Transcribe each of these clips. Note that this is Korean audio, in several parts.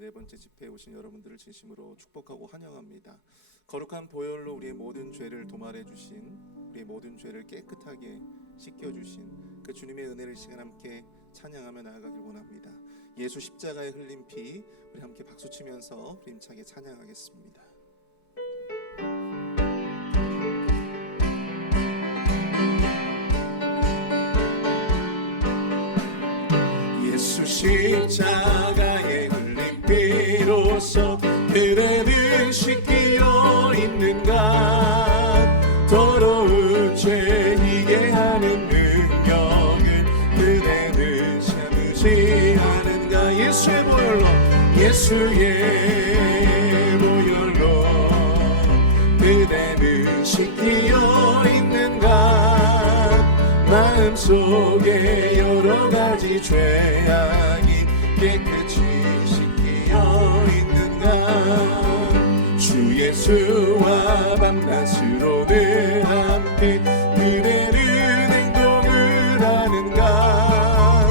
네 번째 집회에 오신 여러분들을 진심으로 축복하고 환영합니다. 거룩한 보혈로 우리의 모든 죄를 도말해 주신, 우리의 모든 죄를 깨끗하게 씻겨 주신 그 주님의 은혜를 시간 함께 찬양하며 나아가길 원합니다. 예수 십자가에 흘린 피, 우리 함께 박수치면서 힘차게 찬양하겠습니다. 예수 십자가에 흘린 피로써 그대는 씻기어 있는가. 더러운 죄 이게 하는 능력을 그대는 참으지 않은가. 예수의 보혈로, 예수의 보혈로 그대는 씻기어 있는가. 마음속에 여러가지 죄악이 깨끗이 씻기어 있는가. 주 예수와 밤낮으로 늘 함께 그대는 행동을 하는가.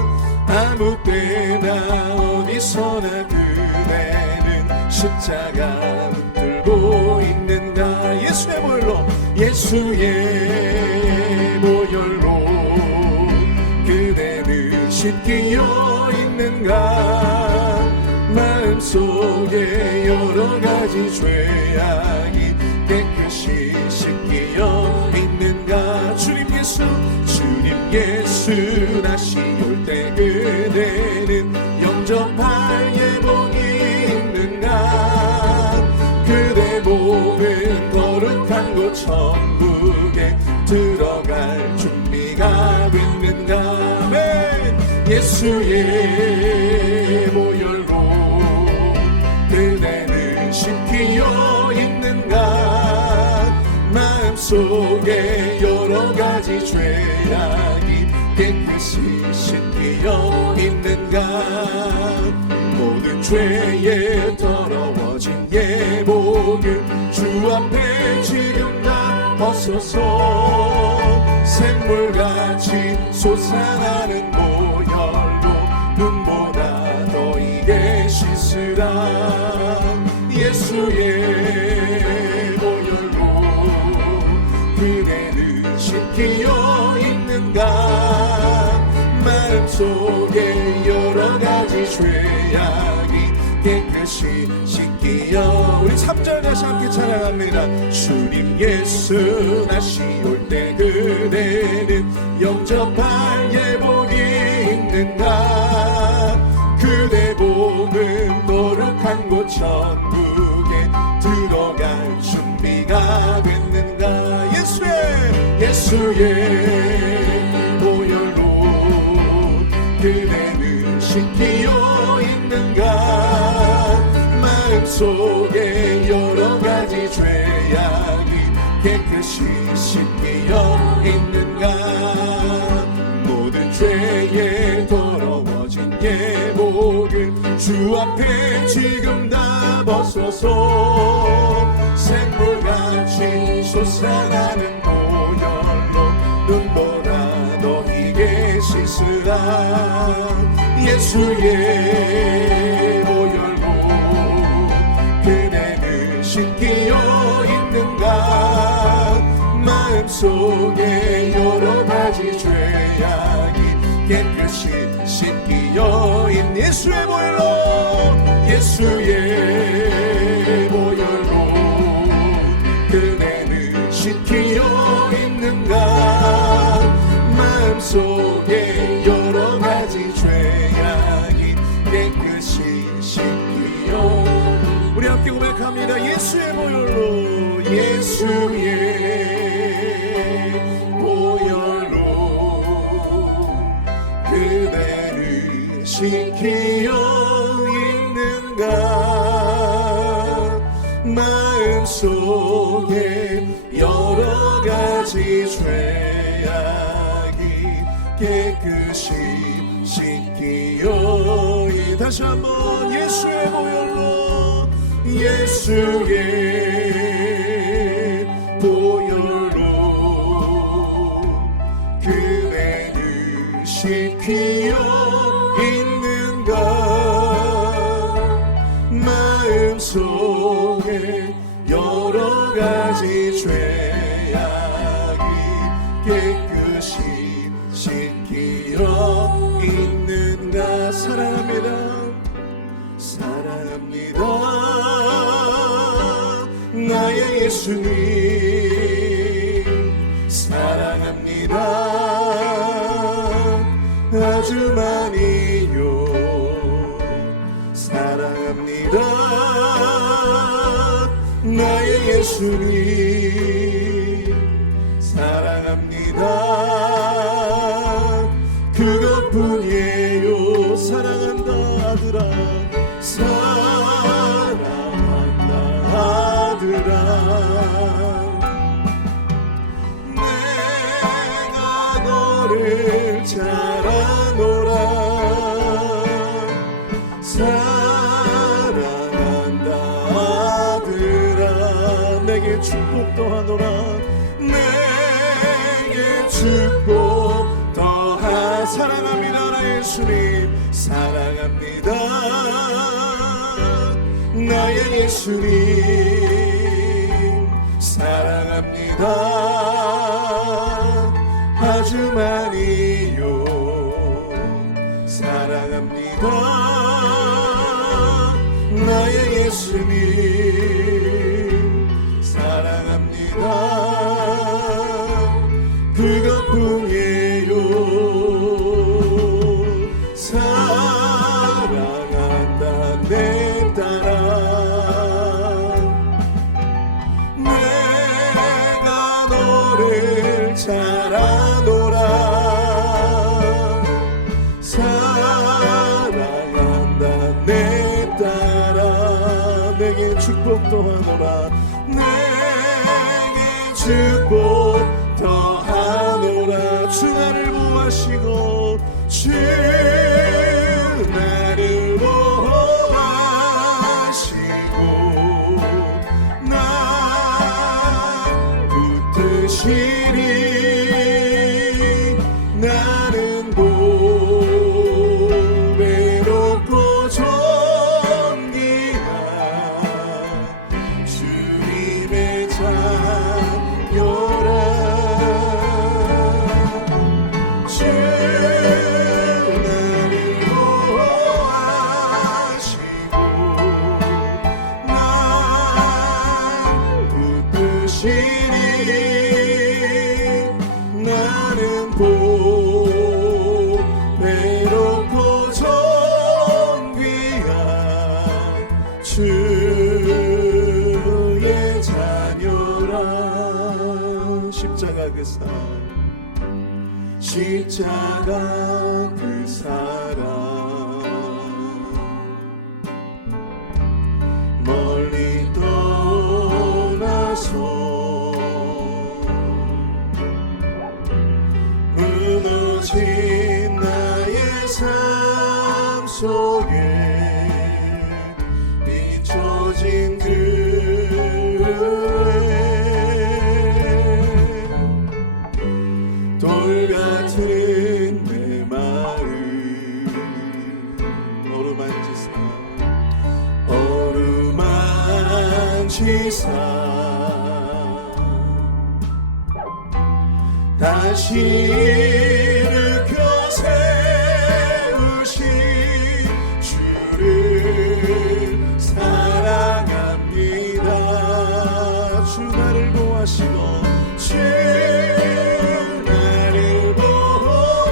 아무 때나 어디서나 그대는 십자가 붙들고 있는가. 예수의 보혈로, 예수의 보혈로 그대는 씻기어 있는가. 마음속에 여러가지 죄악이 깨끗이 씻기어 있는가. 주님 예수 다시 올 때 그대는 영접할 예복이 있는가. 그대 몸은 거룩한 곳 천국에 들어갈 준비가 됐는가. 아멘. 예수의 보혈로 그대는 씻기어 있는가. 마음속에 여러가지 죄악이 깨끗이 씻기어 있는가. 모든 죄에 더러워진 예복을 주 앞에 지금 다 벗어서 샘물같이 솟아나는 보혈로 눈보다 너희게 씻으라. 예수의 보혈로 그대는 씻기어 있는가. 마음속에 여러가지 죄악이 깨끗이 씻기어. 우리 3절 다시 함께 찬양합니다. 주님 예수 다시 올 때 그대는 영접할 예복이 있는가. 그대 몸은 거룩한 곳 천국에 들어갈 준비가 됐는가. 예수의 보혈로 그대는 씻기어 있는가. 마음속에 여러가지 죄악이 깨끗이 씻기어 있는가. 모든 죄에 더러워진 예복을 주 앞에 지금 다 벗어서 샘물같이 솟아나는 보혈로 눈보라 너희게 씻으라. 예수의 보혈로 그대는 씻기어 있는가. 마음속에 여러가지 죄악이 깨끗이 씻기어 있는 예수의 보혈로, 예수의 보혈로 그대는 씻기어 있는가. 마음속에 여러가지 죄악이 깨끗이 씻기어. 우리 함께 고백합니다. 예수의 보혈로, 예수의 보혈로 그대를 씻기어 있는가. 마음속에 여러가지 죄악이 깨끗이 씻기어. 다시 한번 예수의 보혈로, 예수의 보혈로 그대를 씻기어 있는가. 속에 여러 가지 죄악이 깨끗이 씻기어 있는가. 사랑합니다. 사랑합니다. 나의 예수님 사랑합니다. 아주 많이요 사랑합니다. 나의 예수님 사랑합니다. 그것뿐이에요. 사랑한다 아들아 사랑한다 아들아. 내가 너를 잘 아노라. 사랑한다 아들아. 내게 축복도 하노라. 내게 축복 더하. 사랑합니다 나의 예수님 사랑합니다. 나의 예수님 사랑합니다. 아주 많이요 사랑합니다. 나의 예수님 사랑합니다. 그것뿐이에요. 사랑한다 내 딸아. 내가 너를 잘 아노라. 사랑한다 내 딸아. 내게 축복도 하노라. 내게 축복 더하노라. 주 나를 보호하시고 주 나를 보호하시고 나 붙드시리. 나는 보배롭고 존귀한 주님의 자녀라. 주 나를 보호하시고 나 붙드시리. 나는 보배롭고 존귀한 주의 자녀라. 십자가 그 사랑 십자가 그 사랑 멀리 떠나서 무너진 나의 삶 속에 비춰진 돌 같은 내 마음 어루만지사 다시 일으켜 세우신 주를 사랑합니다. 주 나를 보호하시고 주 나를 보호하시고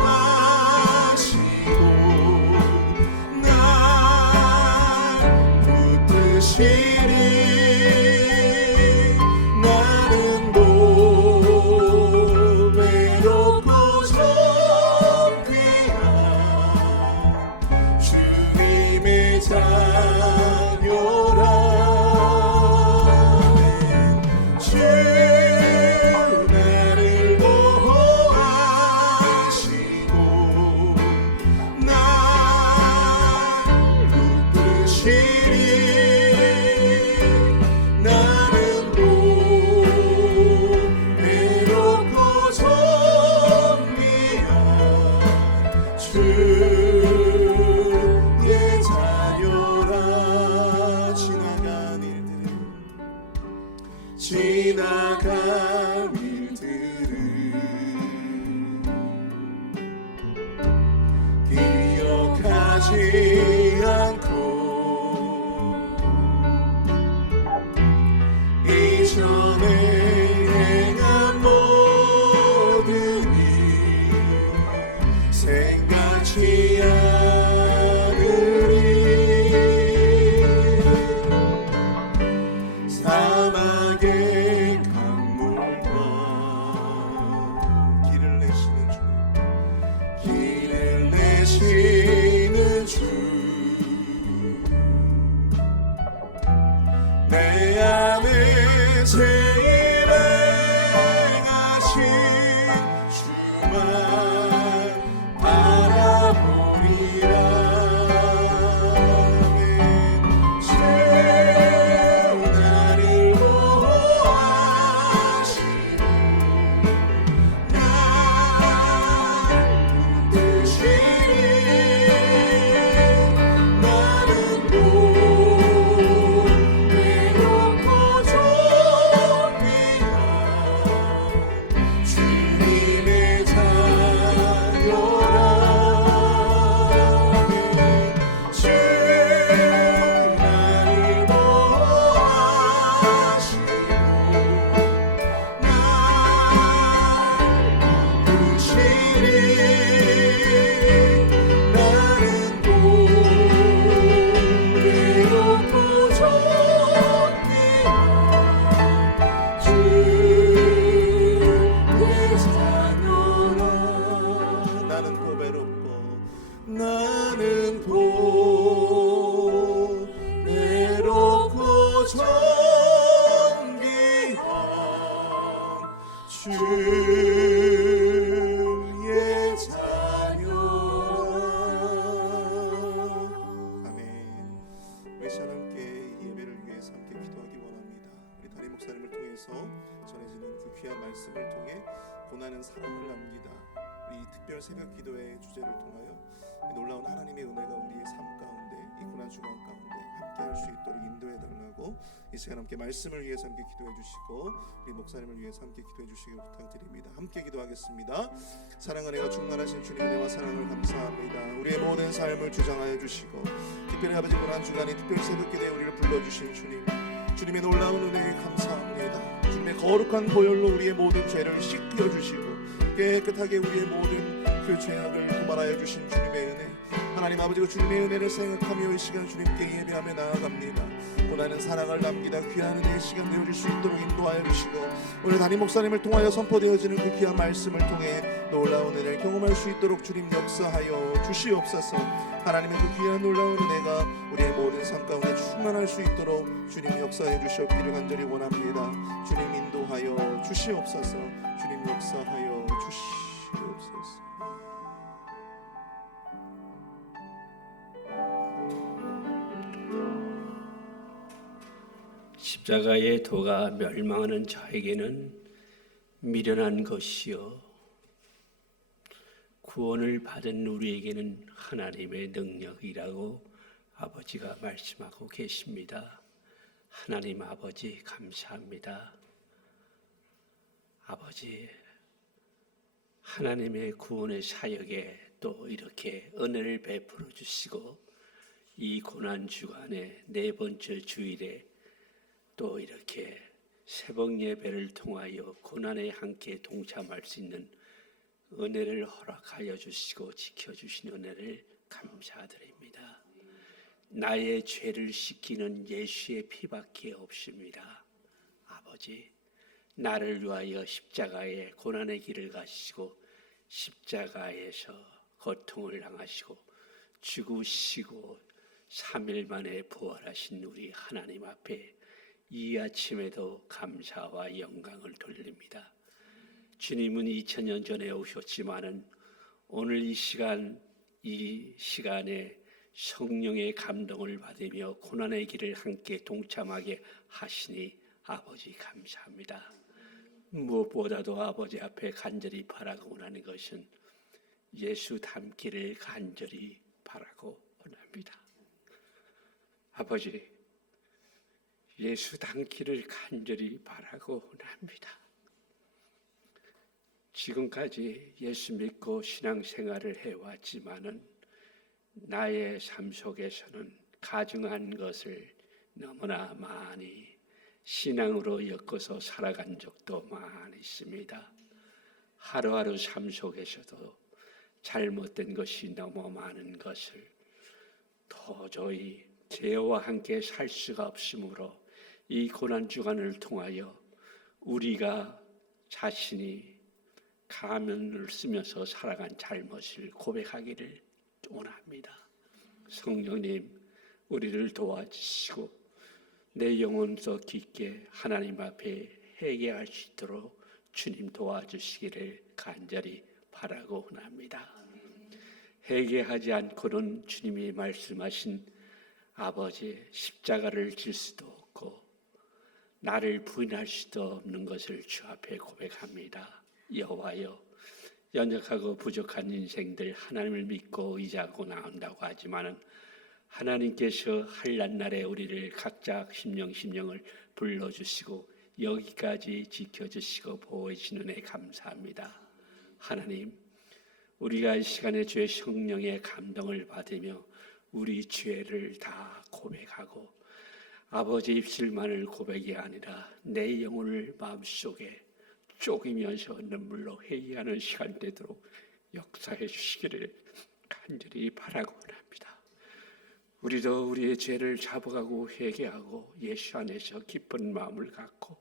날 붙드시리. 나는 보배롭고 존귀한 주님의 자녀라. 주 나를 보호하시고 날 붙드시리. 나는 보배롭고 존귀한 주의 자녀라. 지나간 지나간 일들을 기억하지 않고 이전에 행한 모든 일 생각지 않으리. 사막의 강물과 길을 내시는 주, 길을 내시는 주, 내 안에 제일 행하신 주만 바라보리라. 주 나를 보호하시고 날 붙드시니 나는 외롭고 좁히나 주님의 자녀라. 주 나를 보호하시고 날 붙드시니 나는 외롭고 좁히나 주의 자녀라. 나는 보배롭고 나는 보배롭고 존귀한 주의 자녀라. 아멘. 우리 시간 함께 이 예배를 위해서 함께 기도하기 원합니다. 우리 담임 목사님을 통해서 전해지는 그 귀한 말씀을 통해 고난은 사랑을 남기다. 우리 특별 새벽 기도의 주제를 통하여 놀라운 하나님의 은혜가 우리의 삶 가운데 이 고난 주간 가운데 함께 할 수 있도록 인도해 달라고 이 시간 함께 말씀을 위해서 함께 기도해 주시고 우리 목사님을 위해서 함께 기도해 주시기 부탁드립니다. 함께 기도하겠습니다. 사랑 은혜가 충만하신 주님 은혜와 사랑을 감사합니다. 우리의 모든 삶을 주장하여 주시고 특별히 아버지 고난 주간에 특별 새벽 기도에 우리를 불러주신 주님, 주님의 놀라운 은혜에 감사합니다. 주님의 거룩한 보혈로 우리의 모든 죄를 씻겨 주시고 깨끗하게 우리의 모든 그 죄악을 도말하여 주신 주님의 은혜, 하나님 아버지가 주님의 은혜를 생각하며 이 시간 주님께 예배하며 나아갑니다. 고난은 사랑을 남기다 귀한 은혜의 시간 내어줄 수 있도록 인도하여 주시고 오늘 담임 목사님을 통하여 선포되어지는 그 귀한 말씀을 통해 놀라운 은혜를 경험할 수 있도록 주님 역사하여 주시옵소서. 하나님의 그 귀한 놀라운 은혜가 우리의 모든 삶 가운데 충만할 수 있도록 주님 역사해 주시옵기를 간절히 원합니다. 주님 인도하여 주시옵소서. 주님 역사하여 주시옵소서. 십자가의 도가 멸망하는 자에게는 미련한 것이요 구원을 받은 우리에게는 하나님의 능력이라고 아버지가 말씀하고 계십니다. 하나님 아버지 감사합니다. 아버지, 하나님의 구원의 사역에 또 이렇게 은혜를 베풀어 주시고 이 고난 주간의 네 번째 주일에 또 이렇게 새벽 예배를 통하여 고난에 함께 동참할 수 있는 은혜를 허락하여 주시고 지켜주신 은혜를 감사드립니다. 나의 죄를 씻기는 예수의 피밖에 없습니다. 아버지, 나를 위하여 십자가의 고난의 길을 가시고 십자가에서 고통을 당하시고 죽으시고 3일 만에 부활하신 우리 하나님 앞에 이 아침에도 감사와 영광을 돌립니다. 주님은 2000년 전에 오셨지만은 오늘 이 시간에 성령의 감동을 받으며 고난의 길을 함께 동참하게 하시니 아버지 감사합니다. 무엇보다도 아버지 앞에 간절히 바라고 원하는 것은 예수 닮기를 간절히 바라고 원합니다. 아버지, 예수 닮기를 간절히 바라고 합니다. 지금까지 예수 믿고 신앙생활을 해왔지만은 나의 삶 속에서는 가증한 것을 너무나 많이 신앙으로 엮어서 살아간 적도 많이 있습니다. 하루하루 삶 속에서도 잘못된 것이 너무 많은 것을 도저히 죄와 함께 살 수가 없으므로 이 고난 주간을 통하여 우리가 자신이 가면을 쓰면서 살아간 잘못을 고백하기를 원합니다. 성령님, 우리를 도와주시고 내 영혼도 깊게 하나님 앞에 회개할 수 있도록 주님 도와주시기를 간절히 바라고 원합니다. 회개하지 않고는 주님이 말씀하신 아버지 십자가를 질 수도 없고 나를 부인할 수도 없는 것을 주 앞에 고백합니다. 여호와여, 연약하고 부족한 인생들 하나님을 믿고 의지하고 나온다고 하지만은 하나님께서 한란 날에 우리를 각자 심령을 불러주시고 여기까지 지켜주시고 보호해 주시는 애 감사합니다. 하나님, 우리가 이 시간에 주의 성령의 감동을 받으며 우리 죄를 다 고백하고 아버지 입술만을 고백이 아니라 내 영혼을 마음속에 쪼개면서 눈물로 회개하는 시간 되도록 역사해 주시기를 간절히 바라고 합니다. 우리도 우리의 죄를 잡아가고 회개하고 예수 안에서 기쁜 마음을 갖고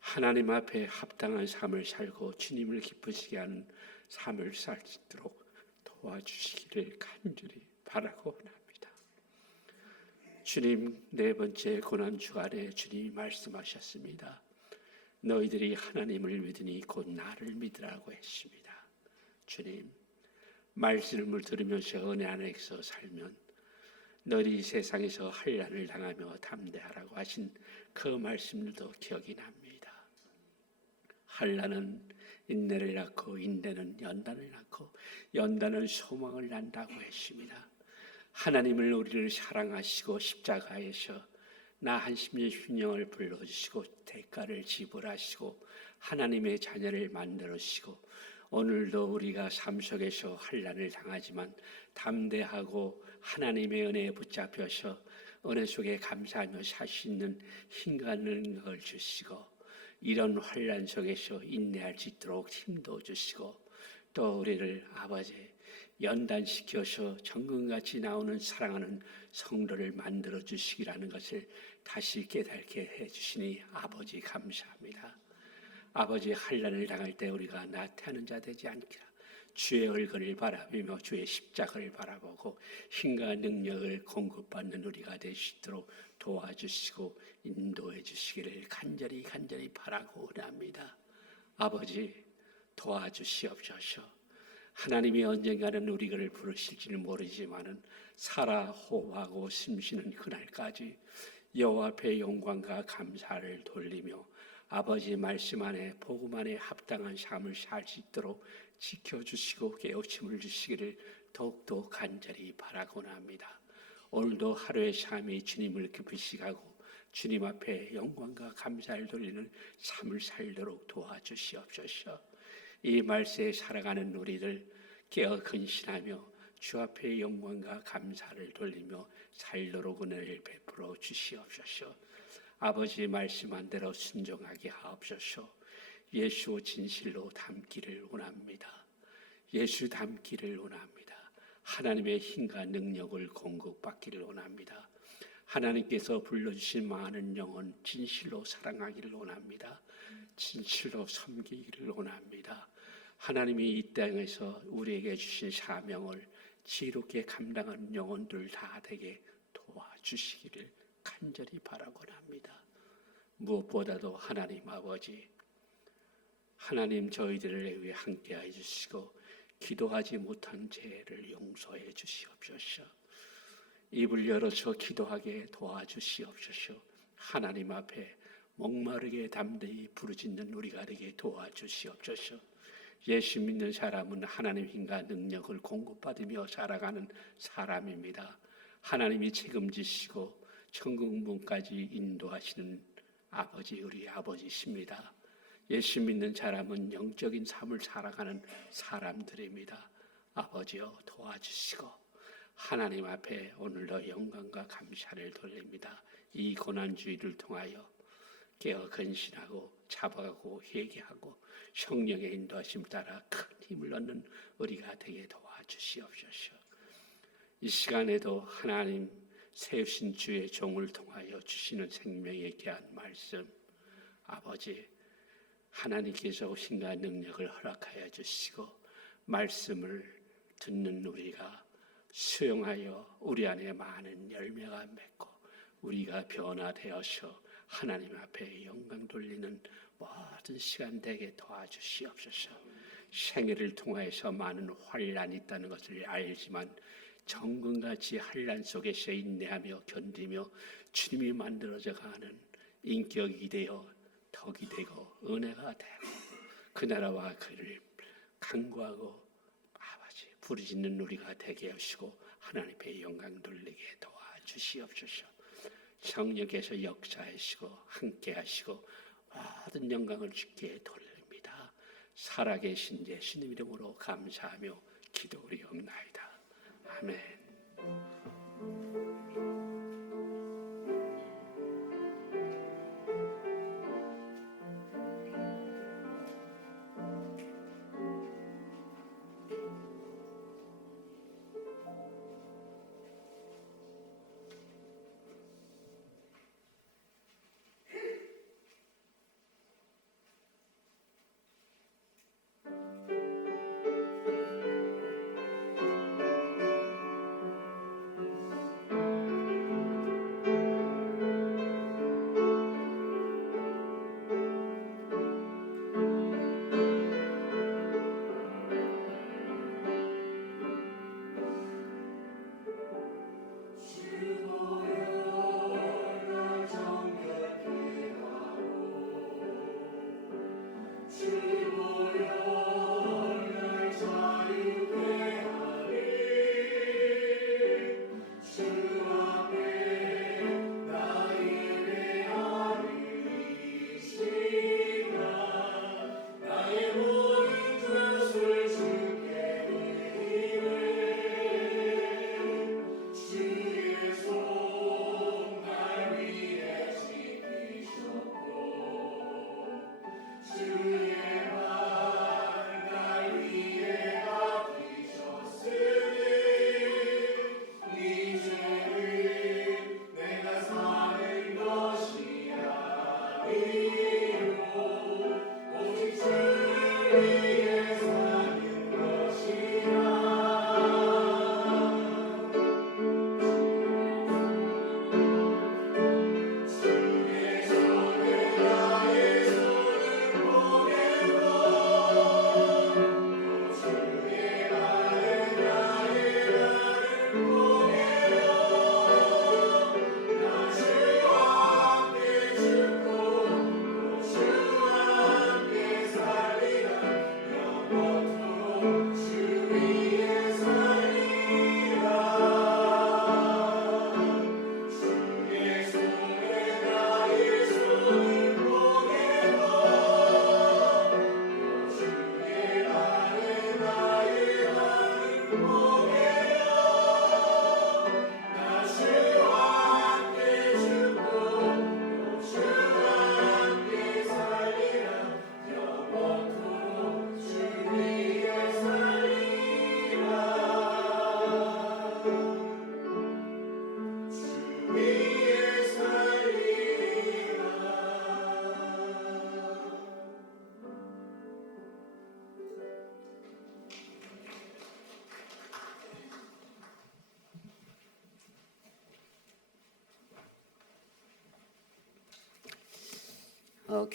하나님 앞에 합당한 삶을 살고 주님을 기쁘시게 하는 삶을 살 수 있도록 도와주시기를 간절히 바라고 합니다. 주님, 네 번째 고난 주간에 주님이 말씀하셨습니다. 너희들이 하나님을 믿으니 곧 나를 믿으라고 했습니다. 주님, 말씀을 들으면서 은혜 안에서 살면 너희 세상에서 환난을 당하며 담대하라고 하신 그 말씀들도 기억이 납니다. 환난은 인내를 낳고 인내는 연단을 낳고 연단은 소망을 낳는다고 했습니다. 하나님을 우리를 사랑하시고 십자가에서 나 한 심령을 불러주시고 대가를 지불하시고 하나님의 자녀를 만들어주시고 오늘도 우리가 삶 속에서 환난을 당하지만 담대하고 하나님의 은혜에 붙잡혀서 은혜 속에 감사하며 살 수 있는 힘과 능력을 주시고 이런 환난 속에서 인내할 수 있도록 힘도 주시고 또 우리를 아버지 연단시켜서 정금같이 나오는 사랑하는 성도를 만들어 주시기라는 것을 다시 깨닫게 해주시니 아버지 감사합니다. 아버지 환난을 당할 때 우리가 나태하는 자 되지 않기라. 주의 얼굴을 바라보며 주의 십자가를 바라보고 힘과 능력을 공급받는 우리가 될 수 있도록 도와주시고 인도해 주시기를 간절히 바라고 원합니다. 아버지 도와주시옵소서. 하나님이 언젠가는 우리를 부르실지는 모르지만은 살아 호하고 숨쉬는 그날까지 여호와 앞에 영광과 감사를 돌리며 아버지 말씀 안에 복음 안에 합당한 삶을 살 수 있도록 지켜주시고 깨우침을 주시기를 더욱더 간절히 바라고자 합니다. 오늘도 하루의 삶이 주님을 기쁘시게 하고 주님 앞에 영광과 감사를 돌리는 삶을 살도록 도와주시옵소서. 이 말세에 살아가는 우리를 깨어 근신하며 주 앞에 영광과 감사를 돌리며 살도록 은혜를 베풀어 주시옵소서. 아버지 말씀한 대로 순종하게 하옵소서. 예수 진실로 닮기를 원합니다. 예수 닮기를 원합니다. 하나님의 힘과 능력을 공급받기를 원합니다. 하나님께서 불러주신 많은 영혼 진실로 사랑하기를 원합니다. 진실로 섬기기를 원합니다. 하나님이 이 땅에서 우리에게 주신 사명을 지혜롭게 감당하는 영혼들 다 되게 도와주시기를 간절히 바라곤 합니다. 무엇보다도 하나님 아버지, 하나님 저희들을 위해 함께해 주시고 기도하지 못한 죄를 용서해 주시옵소서. 입을 열어서 기도하게 도와주시옵소서. 하나님 앞에 목마르게 담대히 부르짖는 우리가 되게 도와주시옵소서. 예수 믿는 사람은 하나님 힘과 능력을 공급받으며 살아가는 사람입니다. 하나님이 책임지시고 천국 문까지 인도하시는 아버지, 우리 아버지십니다. 예수 믿는 사람은 영적인 삶을 살아가는 사람들입니다. 아버지여 도와주시고 하나님 앞에 오늘도 영광과 감사를 돌립니다. 이 고난주의를 통하여 깨어 근신하고 잡아가고 회개하고 성령의 인도하심 따라 큰 힘을 얻는 우리가 되게 도와주시옵소서. 이 시간에도 하나님 세우신 주의 종을 통하여 주시는 생명의 귀한 말씀, 아버지 하나님께서 신과 능력을 허락하여 주시고 말씀을 듣는 우리가 수용하여 우리 안에 많은 열매가 맺고 우리가 변화되어서 하나님 앞에 영광 돌리는 모든 시간 되게 도와주시옵소서. 생애를 통해서 많은 환란이 있다는 것을 알지만 정금같이 환란 속에서 인내하며 견디며 주님이 만들어져 가는 인격이 되어 덕이 되고 은혜가 되고 그 나라와 그를 간구하고 아버지 부르짖는 우리가 되게 하시고 하나님 앞에 영광 돌리게 도와주시옵소서. 성령께서 역사하시고 함께 하시고 모든 영광을 주께 돌립니다. 살아계신 예수님 이름으로 감사하며 기도 드리옵나이다. 아멘.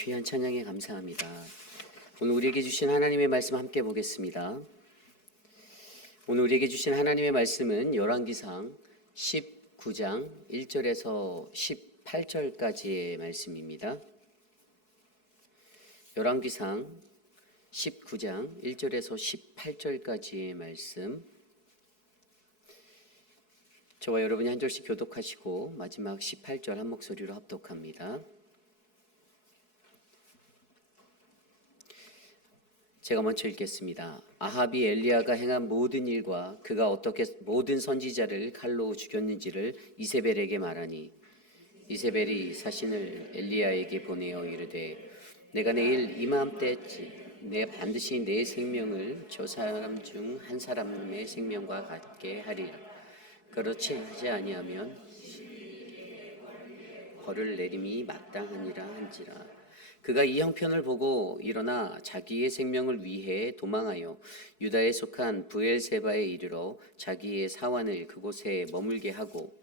귀한 찬양에 감사합니다. 오늘 우리에게 주신 하나님의 말씀 함께 보겠습니다. 오늘 우리에게 주신 하나님의 말씀은 열왕기상 19장 1절에서 18절까지의 말씀입니다. 열왕기상 19장 1절에서 18절까지의 말씀 저와 여러분이 한 절씩 교독하시고 마지막 18절 한 목소리로 합독합니다. 제가 먼저 읽겠습니다. 아합이 엘리야가 행한 모든 일과 그가 어떻게 모든 선지자를 칼로 죽였는지를 이세벨에게 말하니 이세벨이 사신을 엘리야에게 보내어 이르되 내가 내일 이맘때쯤 내 반드시 내 생명을 저 사람 중 한 사람의 생명과 같게 하리라. 그렇지 하지 아니하면 벌을 내림이 마땅하니라 한지라. 그가 이 형편을 보고 일어나 자기의 생명을 위해 도망하여 유다에 속한 브엘세바에 이르러 자기의 사환을 그곳에 머물게 하고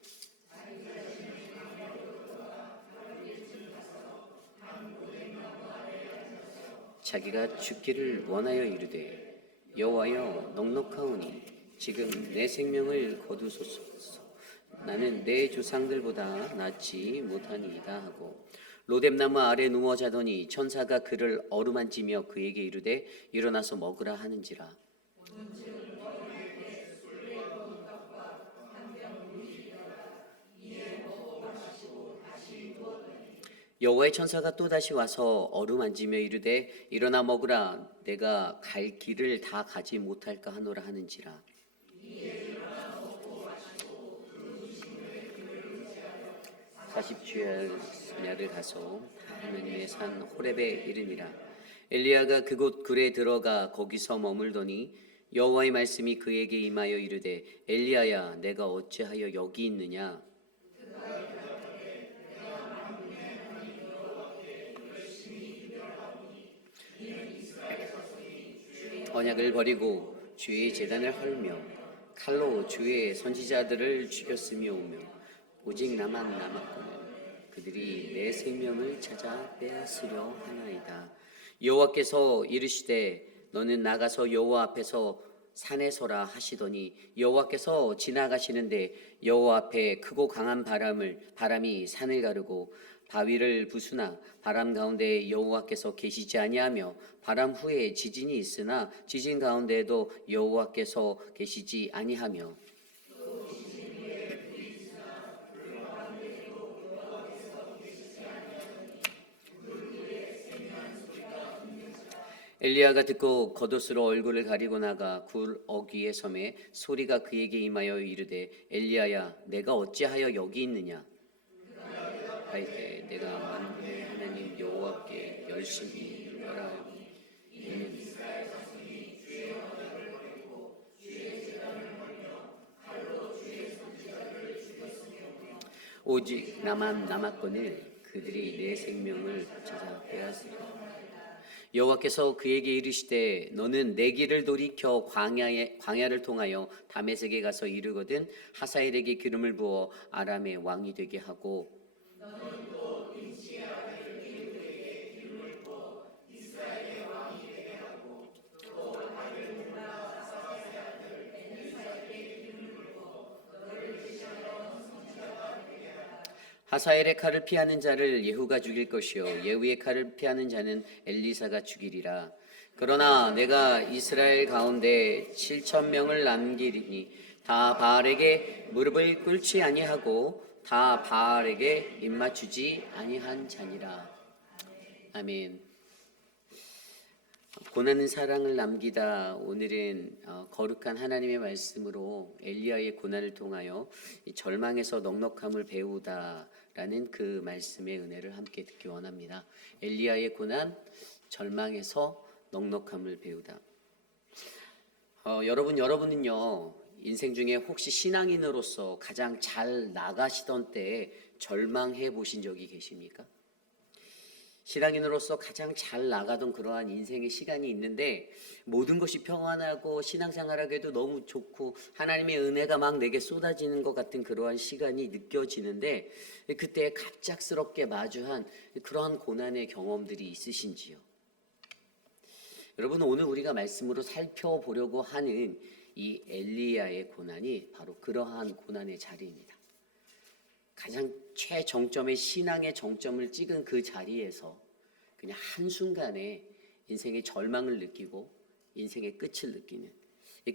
자기가 죽기를 원하여 이르되 여호와여 넉넉하오니 지금 내 생명을 거두소서. 나는 내 조상들보다 낫지 못하니이다 하고 로뎀나무 아래 누워 자더니 천사가 그를 어루만지며 그에게 이르되 일어나서 먹으라 하는지라. 여호와의 천사가 또 다시 와서 어루만지며 이르되 일어나 먹으라. 내가 갈 길을 다 가지 못할까 하노라 하는지라. 40주야 사냐를 가서 하나님의 산 호렙에 이르니라. 엘리야가 그곳 굴에 들어가 거기서 머물더니 여호와의 말씀이 그에게 임하여 이르되 엘리야야 내가 어찌하여 여기 있느냐. 언약을 버리고 주의 제단을 헐며 칼로 주의 선지자들을 죽였으며 오며 오직 나만 남았거늘 그들이 내 생명을 찾아 빼앗으려 하나이다. 여호와께서 이르시되 너는 나가서 여호와 앞에서 산에 서라 하시더니 여호와께서 지나가시는데 여호와 앞에 크고 강한 바람이 산을 가르고 바위를 부수나 바람 가운데 여호와께서 계시지 아니하며 바람 후에 지진이 있으나 지진 가운데에도 여호와께서 계시지 아니하며 엘리야가 듣고 겉옷으로 얼굴을 가리고 나가 굴 어귀에 섬에 소리가 그에게 임하여 이르되 엘리야야 내가 어찌하여 여기 있느냐. 하이되 내가 만군의 하나님 여호와께 열심히 멸하오니 이는 오직 나만 남았거늘 그들이 내 생명을 찾아 빼앗으리라. 여호와께서 그에게 이르시되 너는 내 길을 돌이켜 광야를 통하여 다메섹에 가서 이르거든 하사엘에게 기름을 부어 아람의 왕이 되게 하고 하사엘의 칼을 피하는 자를 예후가 죽일 것이요 예후의 칼을 피하는 자는 엘리사가 죽이리라. 그러나 내가 이스라엘 가운데 7,000명을 남기리니 다 바알에게 무릎을 꿇지 아니하고 다 바알에게 입맞추지 아니한 자니라. 아멘. 고난은 사랑을 남기다. 오늘은 거룩한 하나님의 말씀으로 엘리야의 고난을 통하여 절망에서 넉넉함을 배우다라는 그 말씀의 은혜를 함께 듣기 원합니다. 엘리야의 고난, 절망에서 넉넉함을 배우다. 여러분은요 인생 중에 혹시 신앙인으로서 가장 잘 나가시던 때에 절망해 보신 적이 계십니까? 신앙인으로서 가장 잘 나가던 그러한 인생의 시간이 있는데 모든 것이 평안하고 신앙생활하기에도 너무 좋고 하나님의 은혜가 막 내게 쏟아지는 것 같은 그러한 시간이 느껴지는데 그때 갑작스럽게 마주한 그러한 고난의 경험들이 있으신지요? 여러분 오늘 우리가 말씀으로 살펴보려고 하는 이 엘리야의 고난이 바로 그러한 고난의 자리입니다. 가장 최정점의 신앙의 정점을 찍은 그 자리에서 그냥 한순간에 인생의 절망을 느끼고 인생의 끝을 느끼는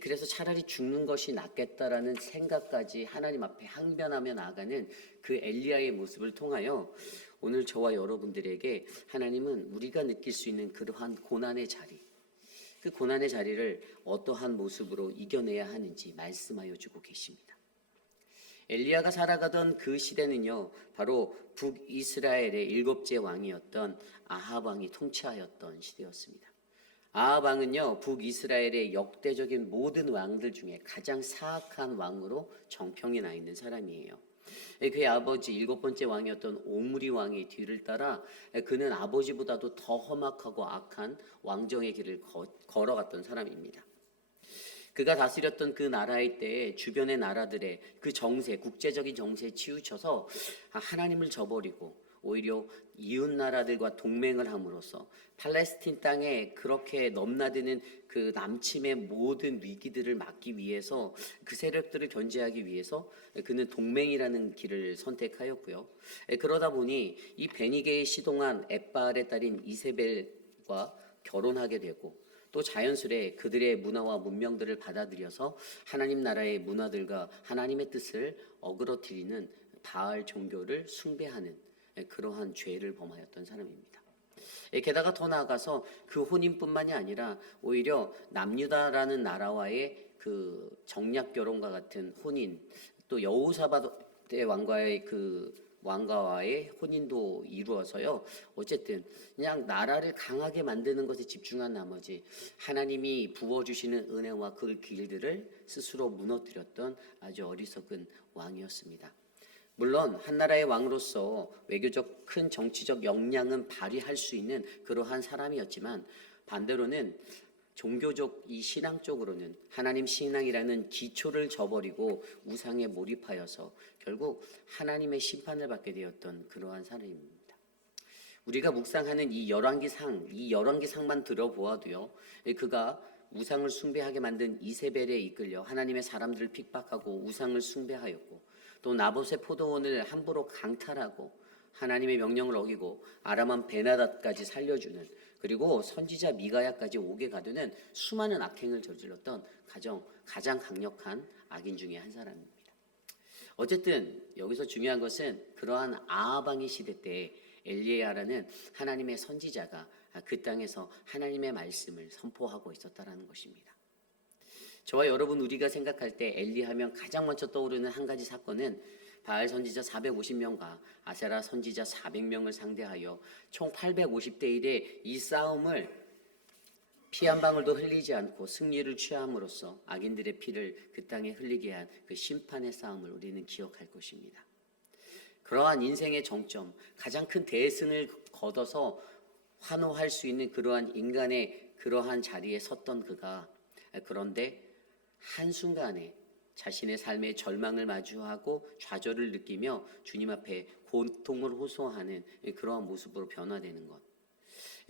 그래서 차라리 죽는 것이 낫겠다라는 생각까지 하나님 앞에 항변하며 나아가는 그 엘리야의 모습을 통하여 오늘 저와 여러분들에게 하나님은 우리가 느낄 수 있는 그러한 고난의 자리, 그 고난의 자리를 어떠한 모습으로 이겨내야 하는지 말씀하여 주고 계십니다. 엘리야가 살아가던 그 시대는요, 바로 북이스라엘의 7째 왕이었던 아합 왕이 통치하였던 시대였습니다. 아합 왕은요, 북이스라엘의 역대적인 모든 왕들 중에 가장 사악한 왕으로 정평이 나 있는 사람이에요. 그의 아버지 7번째 왕이었던 오므리 왕의 뒤를 따라 그는 아버지보다도 더 험악하고 악한 왕정의 길을 걸어갔던 사람입니다. 그가 다스렸던 그 나라의 때에 주변의 나라들의 그 정세, 국제적인 정세에 치우쳐서 하나님을 저버리고 오히려 이웃 나라들과 동맹을 함으로써 팔레스틴 땅에 그렇게 넘나드는 그 남침의 모든 위기들을 막기 위해서, 그 세력들을 견제하기 위해서 그는 동맹이라는 길을 선택하였고요. 그러다 보니 이 베니게의 시동한 엣바알의 딸인 이세벨과 결혼하게 되고, 또 자연스레 그들의 문화와 문명들을 받아들여서 하나님 나라의 문화들과 하나님의 뜻을 어그러뜨리는 바알 종교를 숭배하는 그러한 죄를 범하였던 사람입니다. 게다가 더 나아가서 그 혼인뿐만이 아니라 오히려 남유다라는 나라와의 그 정략 결혼과 같은 혼인, 또 여호사밧의 왕가와의 혼인도 이루어서요, 어쨌든 그냥 나라를 강하게 만드는 것에 집중한 나머지 하나님이 부어주시는 은혜와 그 길들을 스스로 무너뜨렸던 아주 어리석은 왕이었습니다. 물론 한 나라의 왕으로서 외교적 큰 정치적 역량은 발휘할 수 있는 그러한 사람이었지만, 반대로는 종교적 이 신앙적으로는 하나님 신앙이라는 기초를 저버리고 우상에 몰입하여서 결국 하나님의 심판을 받게 되었던 그러한 사람입니다. 우리가 묵상하는 이 열왕기상만 들어보아도요, 그가 우상을 숭배하게 만든 이세벨에 이끌려 하나님의 사람들을 핍박하고 우상을 숭배하였고, 또 나봇의 포도원을 함부로 강탈하고 하나님의 명령을 어기고 아람왕 베나닷까지 살려주는, 그리고 선지자 미가야까지 옥에 가두는 수많은 악행을 저질렀던 가장 강력한 악인 중에 한 사람입니다. 어쨌든 여기서 중요한 것은 그러한 아합 왕의 시대 때 엘리야라는 하나님의 선지자가 그 땅에서 하나님의 말씀을 선포하고 있었다라는 것입니다. 저와 여러분, 우리가 생각할 때 엘리하면 가장 먼저 떠오르는 한 가지 사건은 바알 선지자 450명과 아세라 선지자 400명을 상대하여 총 850대 1의 이 싸움을 피 한 방울도 흘리지 않고 승리를 취함으로써 악인들의 피를 그 땅에 흘리게 한 그 심판의 싸움을 우리는 기억할 것입니다. 그러한 인생의 정점, 가장 큰 대승을 거둬서 환호할 수 있는 그러한 인간의 그러한 자리에 섰던 그가, 그런데 한순간에 자신의 삶의 절망을 마주하고 좌절을 느끼며 주님 앞에 고통을 호소하는 그러한 모습으로 변화되는 것.